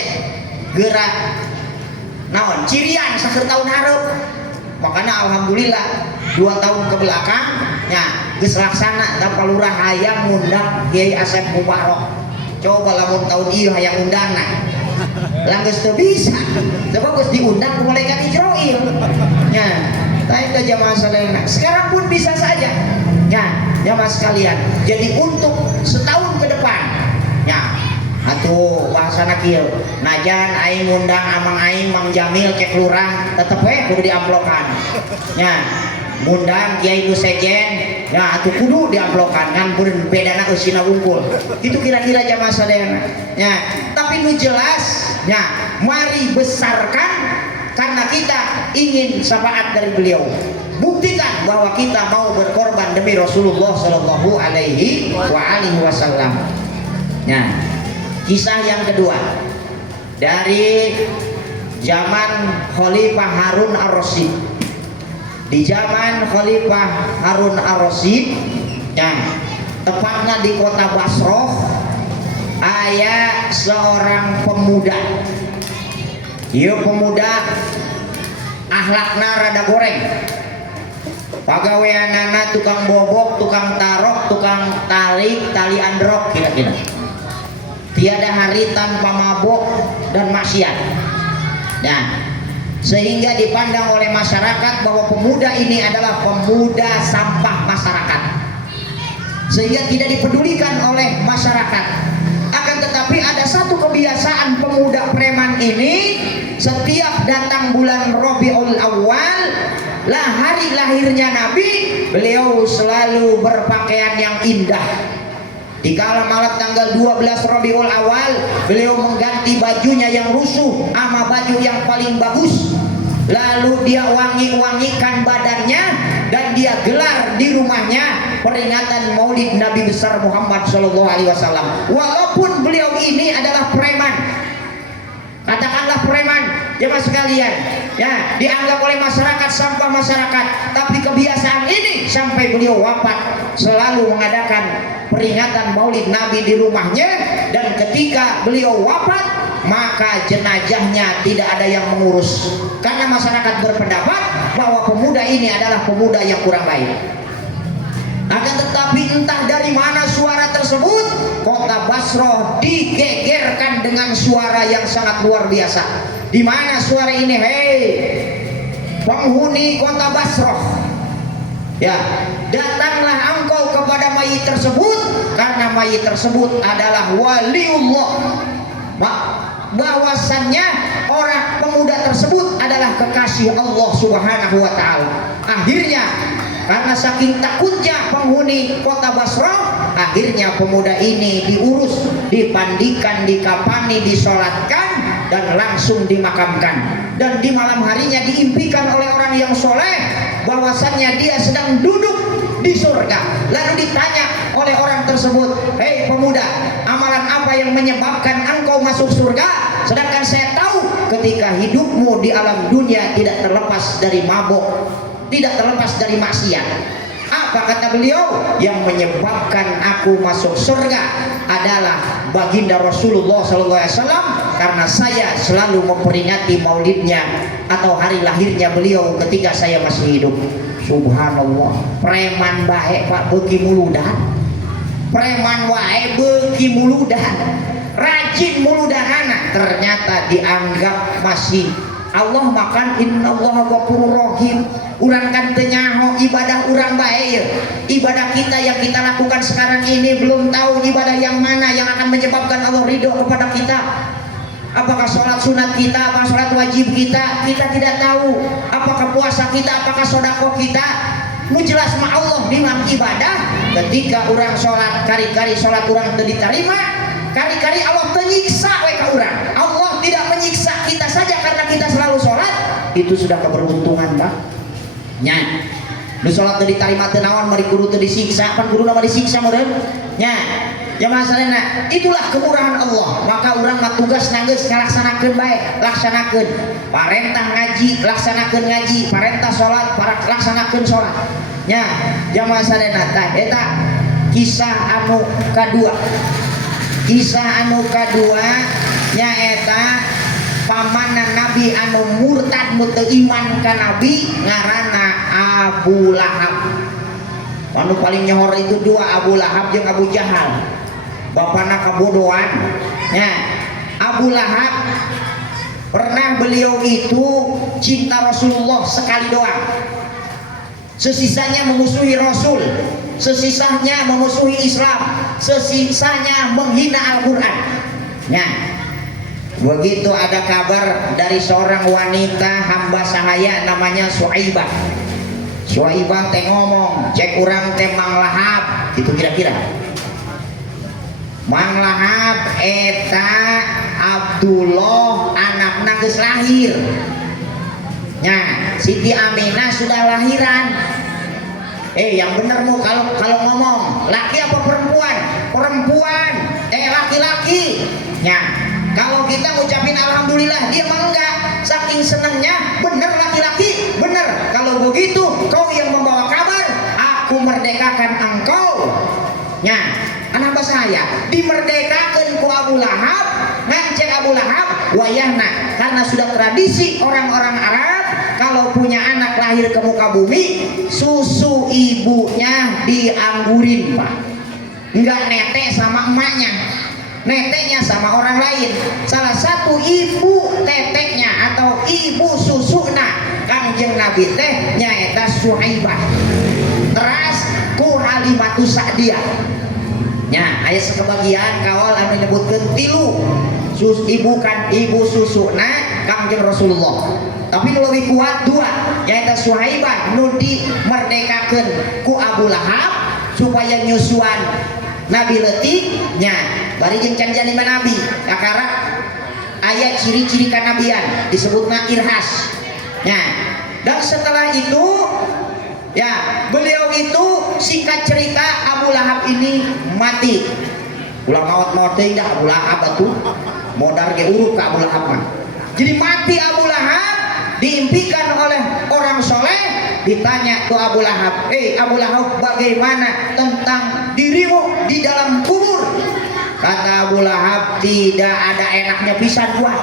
gerak naon cirian sakeur tahun hareup. Makanya alhamdulillah 2 tahun ke belakang ya geus laksana da Pak Lurah hayang ngundang Kiai Asep Mubarok. Coba lamun tahun ieu hayang undangna. Lah geus teu bisa. Coba geus diundang ku malaikat Israil. Ya, tah eta jamaah salehna. Sekarang pun bisa saja. Ya, jamaah sekalian. Jadi untuk setahun ke depan ya atuh bahasana kieu najan aing ngundang amang aing Mang Jamil cek lurah tetep we kudu diamplokan nya ngundang Kiai Nu Sejen ya atuh kudu diamplokan ngan beureun bedana eusina wungkul itu kira-kira jamaah sadayana nya. Tapi nu jelas nya mari besarkan karena kita ingin syafaat dari beliau. Buktikan bahwa kita mau berkorban demi Rasulullah sallallahu alaihi wasallam. Nah, kisah yang kedua dari zaman Khalifah Harun Ar-Rasyid. Di zaman Khalifah Harun Ar-Rasyid, ya, tepatnya di kota Basroh, aya seorang pemuda. Ieu pemuda akhlakna rada goreng. Pagaweanana tukang bobok, tukang tarok, tukang tarik, tali androk kira-kira. Tiada hari tanpa mabuk dan maksiat. Nah, sehingga dipandang oleh masyarakat bahwa pemuda ini adalah pemuda sampah masyarakat, sehingga tidak dipedulikan oleh masyarakat. Akan tetapi ada satu kebiasaan pemuda preman ini, setiap datang bulan Rabiul Awal lah hari lahirnya Nabi, beliau selalu berpakaian yang indah. Di kala malam tanggal 12 Rabiul Awal, beliau mengganti bajunya yang rusuh sama baju yang paling bagus. Lalu dia wangi-wangikan badannya dan dia gelar di rumahnya peringatan Maulid Nabi besar Muhammad SAW. Walaupun beliau ini adalah preman, katakanlah preman, jemaah sekalian, ya, dianggap oleh masyarakat sampah masyarakat, tapi kebiasaan ini sampai beliau wafat selalu mengadakan peringatan Maulid Nabi di rumahnya. Dan ketika beliau wafat, maka jenazahnya tidak ada yang mengurus karena masyarakat berpendapat bahwa pemuda ini adalah pemuda yang kurang baik. Akan tetapi entah dari mana suara tersebut, kota Basroh digegerkan dengan suara yang sangat luar biasa. Di mana suara ini? Hei penghuni kota Basroh, ya, datanglah engkau kepada mayit tersebut, karena mayit tersebut adalah waliullah. Bahwasannya orang pemuda tersebut adalah kekasih Allah Subhanahu wa taala. Akhirnya Karena saking takutnya penghuni kota Basrah, akhirnya pemuda ini diurus, dipandikan, dikafani, disolatkan, dan langsung dimakamkan. Dan di malam harinya diimpikan oleh orang yang soleh bahwasannya dia sedang duduk di surga. Lalu ditanya oleh orang tersebut, hei pemuda, amalan apa yang menyebabkan engkau masuk surga? Sedangkan saya tahu ketika hidupmu di alam dunia tidak terlepas dari mabuk, tidak terlepas dari maksiat. Apa kata beliau? Yang menyebabkan aku masuk surga adalah baginda Rasulullah SAW, karena saya selalu memperingati maulidnya atau hari lahirnya beliau ketika saya masih hidup. Subhanallah, preman baik pak beki muludan, preman wae beki muludan, rajin muludahana, ternyata dianggap masih Allah makan innallaha ghafurur rahim. Urang kan teu nyaho ibadah urang bae. Ibadah kita yang kita lakukan sekarang ini belum tahu ibadah yang mana yang akan menyebabkan Allah ridho kepada kita. Apakah sholat sunat kita, apakah sholat wajib kita tidak tahu. Apakah puasa kita, apakah sodako kita. Jelas ma Allah bilang ibadah. Ketika orang sholat, kari-kari sholat orang teu diterima, kari-kari Allah menyiksa ka urang. Allah tidak menyiksa kita saja karena kita selalu sholat, itu sudah keberuntungan Pak. Nya, lu sholat teu diterima teu naon, mari kudu teu disiksa, pan kudu mah disiksa meureun. Nya, ya masalahna itulah kemurahan Allah. Maka urang mah tugas nanggeus ngalaksanakeun bae, laksanakeun. Parentah ngaji, laksanakeun ngaji, parentah sholat, laksanakeun sholat. Nya, jamaah sadayana tah eta kisah anu kadua. Kisah anu kadua nyaeta pamanna Nabi anu murtad nu teu iman ka Nabi ngaranna Abu Lahab. Anu paling nyohor itu dua, Abu Lahab jeung Abu Jahal. Bapana kabodohan. Nya, Abu Lahab pernah beliau itu cinta Rasulullah sekali doang. Sesisanya memusuhi Rasul, sesisanya memusuhi Islam, sesisanya menghina Al-Quran. Nah, begitu ada kabar dari seorang wanita hamba sahaya namanya Suaibah. Suaibah teh ngomong, cek urang teh Mang Lahab, itu kira-kira. Mang Lahab eta Abdullah anakna geus lahir. Nah, Siti Aminah sudah lahiran. Yang bener mu kalau ngomong laki apa perempuan? Perempuan. Laki-laki. Nah, kalau kita ngucapin alhamdulillah, dia mah enggak. Saking senengnya, bener laki-laki, bener. Kalau begitu, kau yang membawa kabar, aku merdekakan engkau. Nah, anak saya dimerdekakan ku Abu Lahab, ngancek Abu Lahab wayahna, karena sudah tradisi orang-orang Arab kalau punya anak lahir ke muka bumi, susu ibunya dianggurin Pak. Enggak netek sama emaknya, neteknya sama orang lain. Salah satu ibu teteknya atau ibu susuna Kangjeng Nabi teh nyaeta Suhaibah. Teras ku Halimatus Sa'diyah. Nya aya sekebagian kawal anu nyebutkeun tilu. Ibu susuna Kangjeng Rasulullah. Tapi nu leuwih kuat dua, nyaeta Suhaibah nu dimerdekakeun ku Abu Lahab supaya nyusuan Nabi leutik nya bari jeung can jalima Nabi. Kakara aya ciri-ciri kanabian disebutna irhas. Nya, dan setelah itu ya beliau itu singkat cerita Abu Lahab ini mati. Ulah maot-maot teh dah Abu Lahab atuh. Modar ge urut ka Abu Lahab mah. Jadi mati Abu Lahab diimpikan oleh orang soleh, ditanya tuh Abu Lahab, Abu Lahab bagaimana tentang dirimu di dalam kubur? Kata Abu Lahab, tidak ada enaknya pisan gua.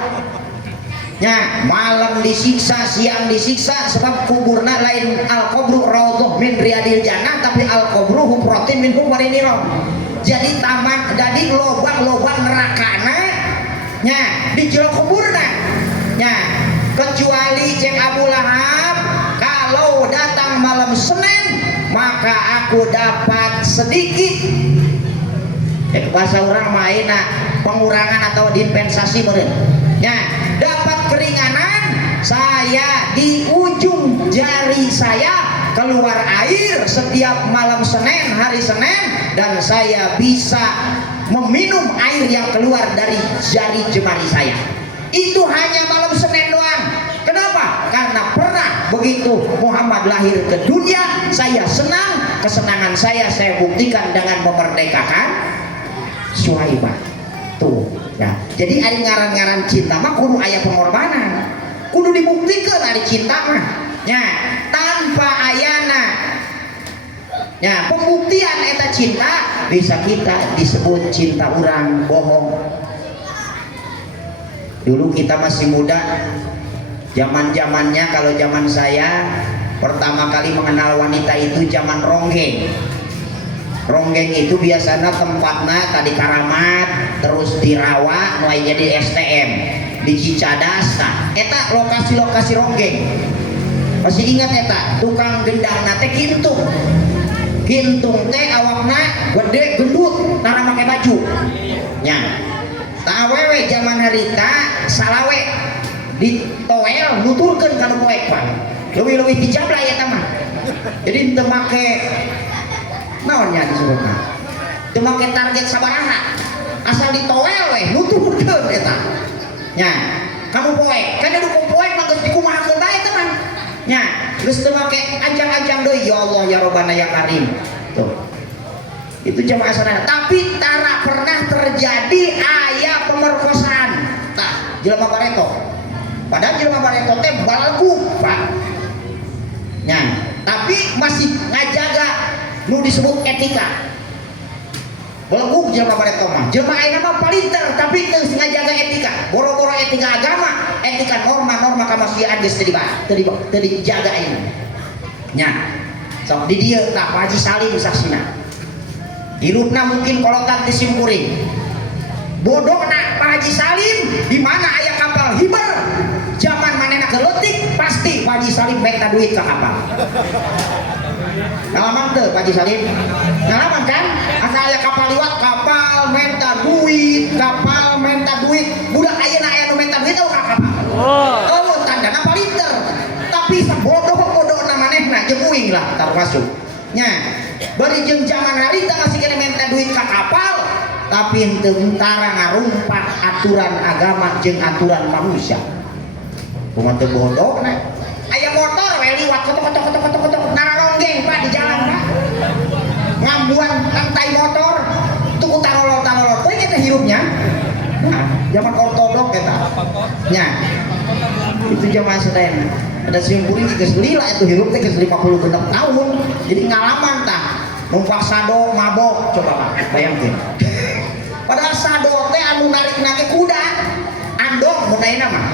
Ya, malam disiksa, siang disiksa, sebab kuburna lain al-qabru raudhah min riyadil jannah, tapi al-qabru hufratin min hufarin nar. Jadi taman, jadi lobang-lobang nerakana nya di jero kuburna. Nya, kecuali cek Abu Lahab kalau datang malam Senin maka aku dapat sedikit bahasa orang maina pengurangan atau dispensasi meureun. Ya, dapat keringanan saya di ujung jari saya keluar air setiap malam Senin, hari Senin, dan saya bisa meminum air yang keluar dari jari jemari saya. Itu hanya malam Senin doang. Kenapa? Karena pernah begitu Muhammad lahir ke dunia, saya senang. Kesenangan saya buktikan dengan memerdekakan Suhaibah. Tuh, ya. Jadi ada ngaran-ngaran cinta mah kudu aya pengorbanan, kudu dibuktikan ada cinta mah. Ya, tanpa ayana, ya pembuktian eta cinta bisa kita disebut cinta orang bohong. Dulu kita masih muda, zaman-zamannya kalau zaman saya pertama kali mengenal wanita itu zaman ronggeng. Ronggeng itu biasanya tempatnya tadi Karamat, terus di Rawa, mulai jadi STM, di Cicadas. Nah, eta lokasi-lokasi ronggeng. Masih ingat eta tukang gendang nate kintung. Kintung teh awakna gede gendut, tara make baju. Nya. Ta awewe zaman harita salawe di toel nuturkeun kana poek Pak. Leuwih-leuwih dijablay eta mah. Jadi teu make naonnya disebutna. Teu make target sabaraha. Asal ditoel we nuturkeun eta. Nya, kamu poek, kan dukung poek mah geus dikumahakeun bae teh mah. Nya, geus teu make anjang-anjang deui ya Allah ya Rabbana ya Karim. Tuh. Itu jamaah sadaya. Tapi tara pernah terjadi aya pemerkosaan. Tah, jelema bareto. Padahal jelema bareto teh balgu, Pak. Nya, tapi masih ngajaga nu disebut etika. Balgu jelema bareto mah. Jelema ayeuna mah palinter tapi teu ngajaga etika. Boro-boro etika agama, etika norma-norma kamanusiaan geus teu dijaga ini. Nya, sok di dieu tah Pak Haji Salim saksina. Hirupna mungkin kolotan di simkuring. Bodohna Pak Haji Salim di mana aya kapal hiber. Zaman manehna keleutik pasti Pak Haji Salim minta duit ke kapal. Ngalaman teu Pak Haji Salim? Ngalaman kan? Asal aya kapal liwat, kapal minta duit, kapal minta duit. Budak ayeuna aya nu minta duit ka kapal. Oh, tandana palinter. Tapi sabodoh-bodohna manehna jeung uing lah termasuk. Nya, bari jeung zaman harita masih kena minta duit ka kapal, tapi henteu tara ngarumpat aturan agama jeung aturan manusia. Kumaha teu bodohna. Aya motor we liwat kotok naronggeng Pak di jalan Pak. Ngambuan lantai motor tuku tarolol-tarolol teh kita hirupnya. Nah, zaman ortodok eta. Nya. Itu jamaah sadayana. Ada simpuring geus lila itu hirup teh geus 56 tahun. Jadi ngalaman tah. Numpak sado mabok coba Pak, bayangkeun. Padahal sado teh anu narikna ke kuda. Andong mun ayeuna mah.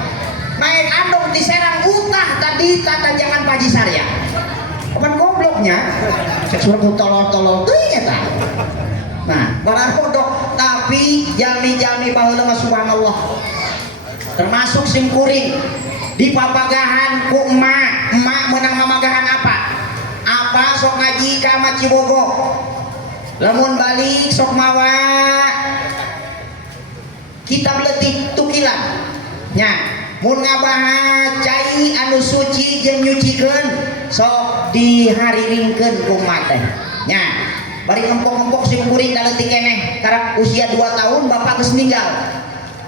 Naik andong di Serang utah tadi tata jangan Pak Haji Sarya. Kapan gobloknya? Cek surat tolol-tolol teuing eta. Nah, barang bodoh tapi jalmi-jalmi baheula mah subhanallah. Termasuk simkuring di papagahan ku emak menang mamagahan apa sok ngaji ka Cibogo lamun balik sok mawa kitab leutik tukilan nya mun ngabahas cai anu suci jeung nyucikeun sok dihariringkeun ku emak teh nya bari ngempok-ngempok simkuring da leutik keneh karek usia 2 tahun bapak geus ninggal.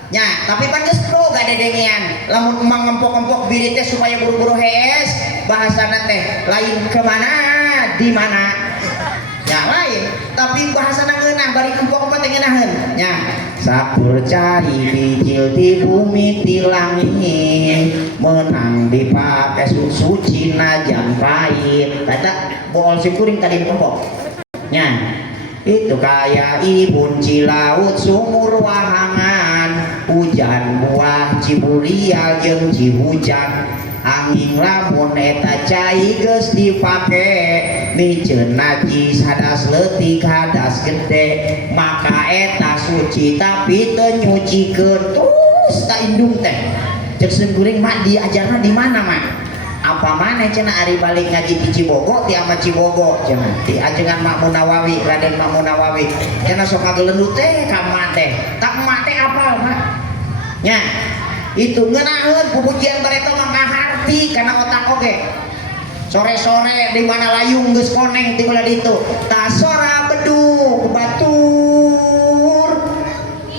Ya, tapi pan geus gak dedengean. Lamun emang ngempok-ngempok biri teh supaya buru-buru hees, bahasana teh lain kemana, di mana. Ya lain, tapi bahasana ngeunah bari ngempok-ngempok teh ngeunaheun. Ya, sapur cari bicil di bumi ti langit, menang dipake suci najan pahit. Tata bool simkuring tadi ngempok. Ya, itu kayak ibun Cilaut sumur wahangan. Hujan buah Ciburia jeung Cihujan angin lamun eta cai geus dipake miceun najis hadas leutik hadas gede maka eta suci tapi teu nyucikeun terus ta indung teh ceuk simkuring mak diajarna di mana mak apa maneh cenah ari balik ngaji di Cibogo ti ama Cibogo cenah ti ajengan Mak Munawawi Raden Mak Munawawi cenah sok ngagelendut teh ka mak teh tak mak teh apal mak nya itu ngeunaheun pupujian bareto mah ngaharti kana otak oge sore-sore di mana layung geus koneng ti ulah ditu tasora bedug batur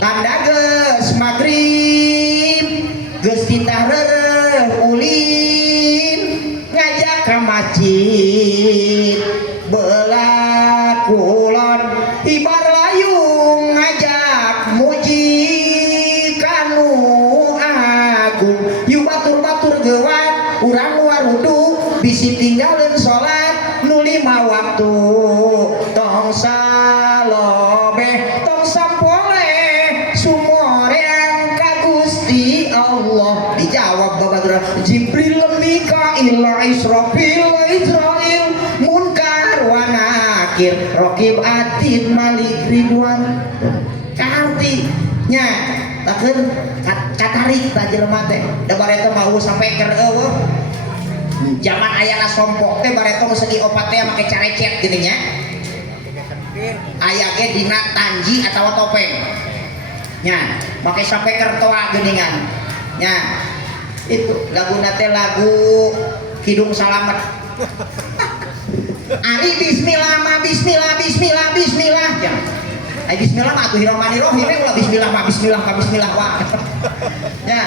tanda geus magrib geus titah reureuh ulin ngajak ka masjid beula kulon ibar layung ngajak muji kanu agung yu batur-batur gewat urang warudu bisi tinggalin sholat nu 5 waktu tong salobe tong sampole sumoreang ka Gusti Allah dijawab babadur Jibril Mikail Israfil Israil Munkar wa Nakir Raqib Atid Malik Ridwan kartinya takeun katarik ta jelema teh da bareta mau sampai keur eueuh zaman ayana sompok teh bareto segi opat teh make carecet gini nya aya ge dina tanji atawa topeng nya make sampai kertoa geuningan nya itu laguna teh lagu Kidung Salamet ari bismillah mah bismillah bismillah bismillah ya ai bismillah mah atuh Bismillahirrahmanirrahim ulah bismillah mah bismillah mah bismillah wah ya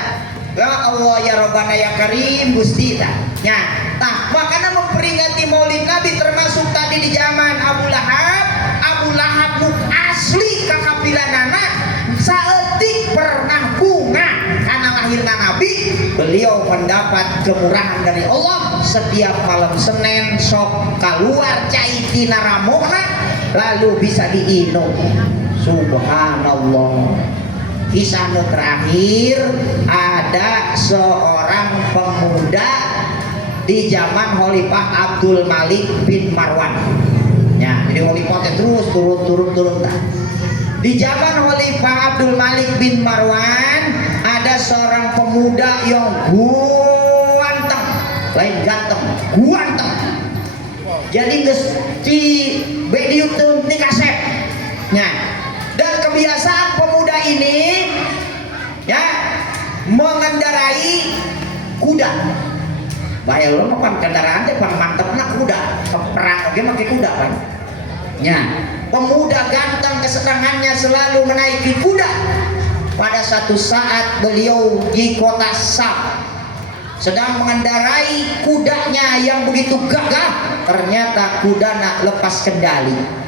ya Allah ya Rabbana ya Karim Gusti tah nya tah makana memperingati Maulid Nabi termasuk tadi di zaman Abu Lahab nu asli kakapilanana saeutik pernah bunga karena lahirna Nabi beliau mendapat kemurahan dari Allah setiap malam Senin sok keluar cai tina ramona lalu bisa diinum subhanallah. Kisah terakhir ada seorang pemuda di zaman Khalifah Abdul Malik bin Marwan ya jadi Khalifah terus turun di zaman Khalifah Abdul Malik bin Marwan ada seorang pemuda yang guanteng lain ganteng guanteng jadi geus di video teu di kaset nya dan kebiasaan pemuda ini ya mengendarai kuda bayar lo makan kendaraan teh pan mantepna kuda perang oge make kuda kan nya pemuda ganteng kesenangannya selalu menaiki kuda pada satu saat beliau di kota Sam sedang mengendarai kudanya yang begitu gagah ternyata kudana lepas kendali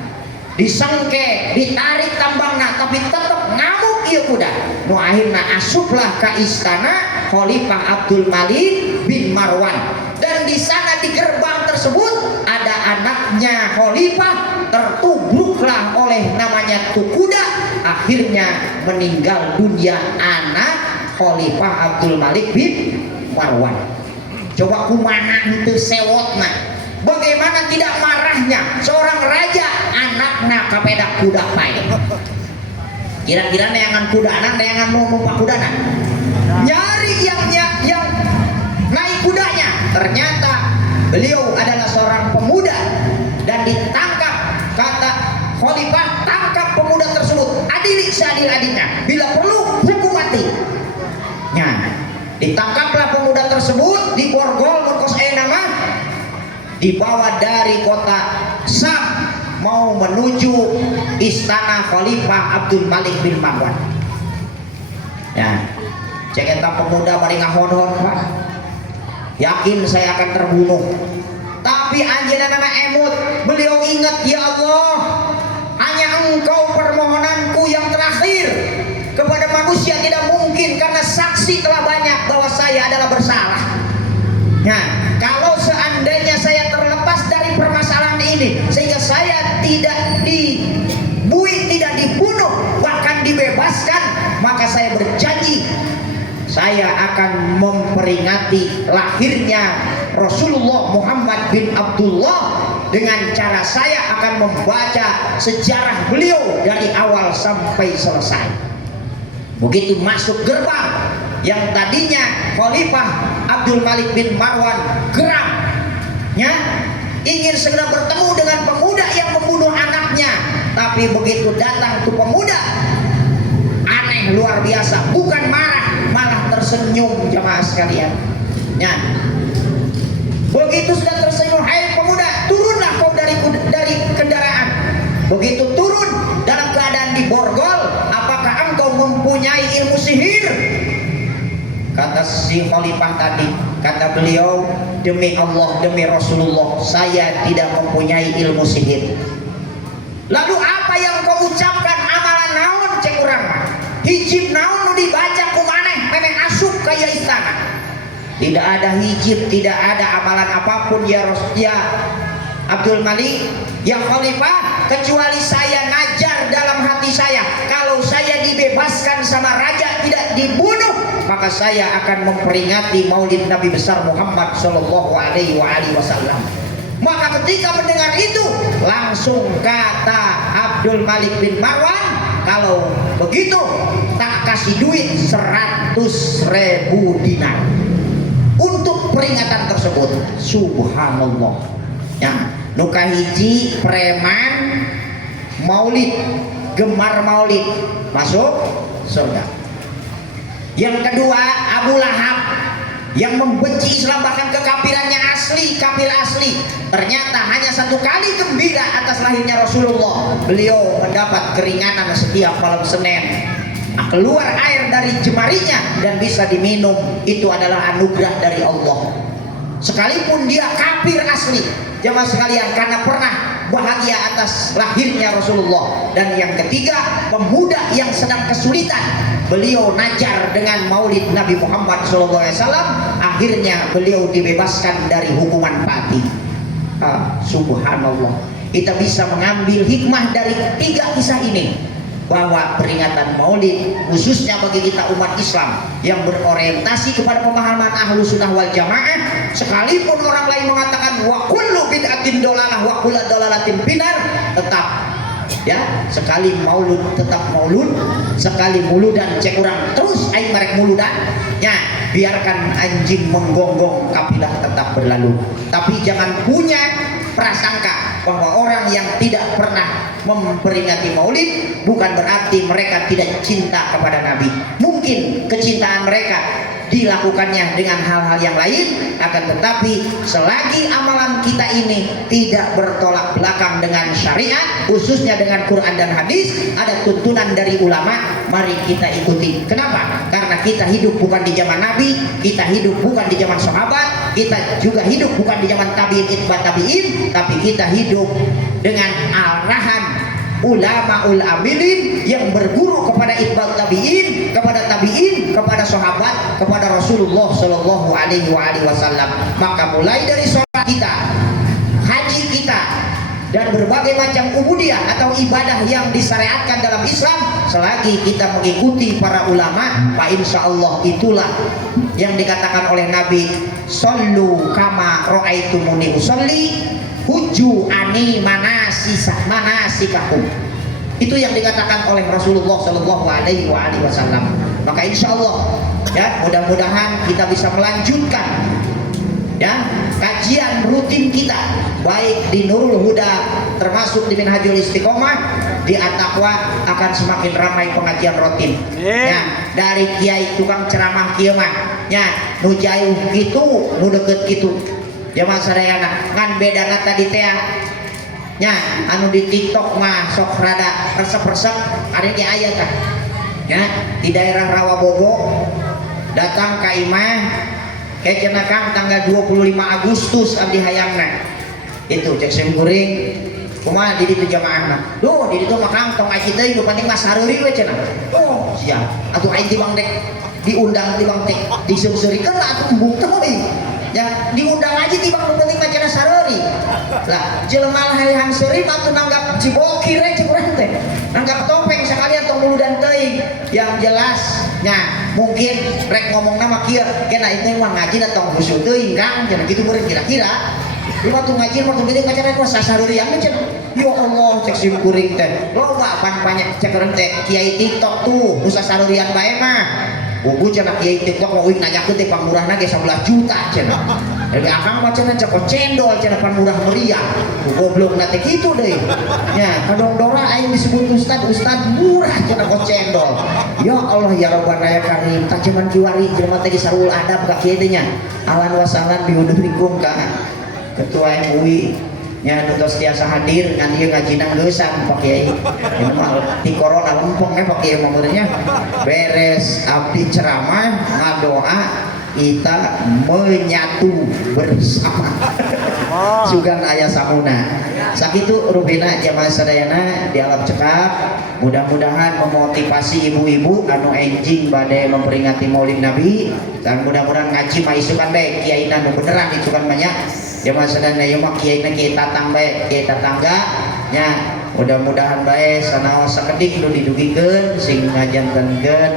disengke ditarik tambangna tapi tetap ngamuk ieu kuda nu akhirna asuplah ka istana Khalifah Abdul Malik bin Marwan dan di sana di gerbang tersebut ada anaknya Khalifah tertubruklah oleh namanya tu kuda akhirnya meninggal dunia anak Khalifah Abdul Malik bin Marwan coba kumaha henteu sewotna bagaimana tidak marahnya seorang raja anakna kapedak kuda pae kira-kira neangan kudanan neangan mau numpak kudanan nyari yang naik kudanya ternyata beliau adalah seorang pemuda dan ditangkap kata Khalifah tangkap pemuda tersebut adili seadil-adilnya bila perlu hukum mati nya ditangkaplah pemuda tersebut diborgol mengkos nama dibawa dari kota Sam mau menuju istana Khalifah Abdul Malik bin Marwan ya cek eta pemuda bari ngahon-hon Pak yakin saya akan terbunuh tapi anjeunna emut beliau ingat ya Allah hanya engkau permohonanku yang terakhir kepada manusia tidak mungkin karena saksi telah banyak bahwa saya adalah bersalah nah kalau seandainya saya terlepas dari permasalahan ini sehingga saya tidak dibunuh bahkan dibebaskan maka saya berjanji saya akan memperingati lahirnya Rasulullah Muhammad bin Abdullah dengan cara saya akan membaca sejarah beliau dari awal sampai selesai. Begitu masuk gerbang yang tadinya Khalifah Abdul Malik bin Marwan geram ya, ingin segera bertemu dengan pemuda yang membunuh anaknya, tapi begitu datang tuh pemuda aneh luar biasa, bukan marah malah tersenyum jamaah sekalian ya. Begitu sudah tersenyum begitu turun dalam keadaan diborgol, apakah engkau mempunyai ilmu sihir? Kata si khalifah tadi, kata beliau, demi Allah, demi Rasulullah, saya tidak mempunyai ilmu sihir. Lalu apa yang kau ucapkan? Amalan naon cek urang mah? Hijib naon nu dibaca ku maneh memang asup kaya istana. Tidak ada hijib, tidak ada amalan apapun ya Abdul Malik, ya Khalifah, kecuali saya najar dalam hati saya, kalau saya dibebaskan sama raja tidak dibunuh, maka saya akan memperingati Maulid Nabi besar Muhammad Shallallahu Alaihi Wasallam. Maka ketika mendengar itu, langsung kata Abdul Malik bin Marwan, kalau begitu tak kasih duit 100.000 dinar untuk peringatan tersebut. Subhanallah. Ya, nuka hiji preman maulid, gemar maulid, masuk surga. Yang kedua Abu Lahab yang membenci Islam, bahkan kekafirannya asli, kafir asli, ternyata hanya satu kali gembira atas lahirnya Rasulullah, beliau mendapat keringanan setiap malam Senin, keluar air dari jemarinya dan bisa diminum. Itu adalah anugerah dari Allah, sekalipun dia kafir asli. Jemaah sekalian, karena pernah bahagia atas lahirnya Rasulullah. Dan yang ketiga, pemuda yang sedang kesulitan, beliau najar dengan Maulid Nabi Muhammad SAW, akhirnya beliau dibebaskan dari hukuman mati. Subhanallah. Kita bisa mengambil hikmah dari 3 kisah ini, bahwa peringatan Maulid khususnya bagi kita umat Islam yang berorientasi kepada pemahaman ahlu sunnah wal jamaah, sekalipun orang lain mengatakan wa kullu bid'atin dolalah wa kullu dolalatin binar, tetap ya, sekali maulud tetap maulud, sekali muludan cek urang terus aing merek muludan ya, biarkan anjing menggonggong kafilah tetap berlalu. Tapi jangan punya prasangka bahwa orang yang tidak pernah memperingati maulid bukan berarti mereka tidak cinta kepada Nabi. Mungkin kecintaan mereka dilakukannya dengan hal-hal yang lain, akan tetapi selagi amalan kita ini tidak bertolak belakang dengan syariat, khususnya dengan Quran dan hadis, ada tuntunan dari ulama, mari kita ikuti. Kenapa? Karena kita hidup bukan di zaman Nabi, kita hidup bukan di zaman sahabat, kita juga hidup bukan di zaman tabi'in itba tabi'in, tapi kita hidup dengan arahan ulama amilin yang berguru kepada itba tabi'in, kepada sahabat, kepada Rasulullah Shallallahu Alaihi Wasallam. Maka mulai dari sholat kita, haji kita, dan berbagai macam ubudiyah atau ibadah yang disyariatkan dalam Islam, selagi kita mengikuti para ulama, Pak, insya Allah itulah yang dikatakan oleh Nabi, sallu kama ro'aitumuni usolli huju ani manasikakum. Itu yang dikatakan oleh Rasulullah Shallallahu Alaihi Wasallam. Maka insya Allah ya, mudah-mudahan kita bisa melanjutkan ya kajian rutin kita, baik di Nurul Huda termasuk di Minhajul Istiqomah, di At-Taqwa akan semakin ramai pengajian rutin ya, dari kiai tukang ceramah kieu mah ya, nu jauh gitu nu deket gitu. Jamaah sadayana ngan bedana tadi teh nya anu di TikTok mah sok rada resep-resep, ada di aya tah ya, di daerah Rawabogo datang ka imah kayak cenah Kang tanggal 25 Agustus abdi hayangna itu cek simkuring kumaha di ditu jamaahna. Duh di ditu mah Kang tong aji teh nu penting mah sareuri we cenah. Oh siap atuh aing tibang dek diundang tibang teh diseurikeun atuh embung teh ya, diundang aja tibang nu penting mah cenah sareuri. Lah jelema hayang seuri atuh nanggap cibokir we cek urang teh. Nanggap topeng sekalian tong muludan teuing. Yang jelas nya mungkin rek ngomong nama kieu kena itu mah ngaji da tong husu teuing Kang cenah kitu meureun kira-kira. Ieu tuh ngaji mah tong gede pacaran mah sasareuri yang cenah. Ya Allah cek sim kuring teh. Loba pan-panyak cek urang teh kiai TikTok tuh nu sasareurian bae mah. Buku cenah kiai TikTok mah uing nanyakeun teh pangmurahna ge 11 juta cenah. Jadi akang mah cenah cek cendol cenah pan murah meriah. Goblok na teh kitu deui. Nya kadong-dora aing disebut ustad murah cenah kok cendol. Ya Allah ya Rabbana ya Karim, tak cuman kiwari jelema teh sarul adab ka kieu teh nya. Alan wasalan biudurikum ka Ketua MUI nya nutos tiasa hadir ngan ieu ngajina geusang Pak Kiai ini mah ti corona lempeng Pak Kiai mameureunnya beres abdi ceramah ngadoa kita menyatu bersama sugan ayah samuna sakitu rubina jamaah sadayana di alam cekap mudah-mudahan memotivasi ibu-ibu anu enjing bade memperingati maulid nabi dan mudah-mudahan ngaji mah isukan bae kiai nu beneran isukan banyak jamaah sadayana ieu mah kiai tatang bae kiai tatangga nya mudah-mudahan bae sanaos sakedik nu didugikeun sing ngajantenkeun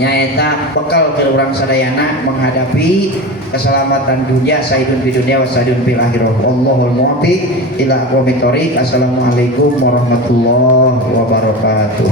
nyaeta bekal ke urang sadayana menghadapi keselamatan dunia saidun di dunia wa saidun fil akhirah. Allahul muwaffiq ila aqwamit thoriq. Assalamualaikum warahmatullahi wabarakatuh.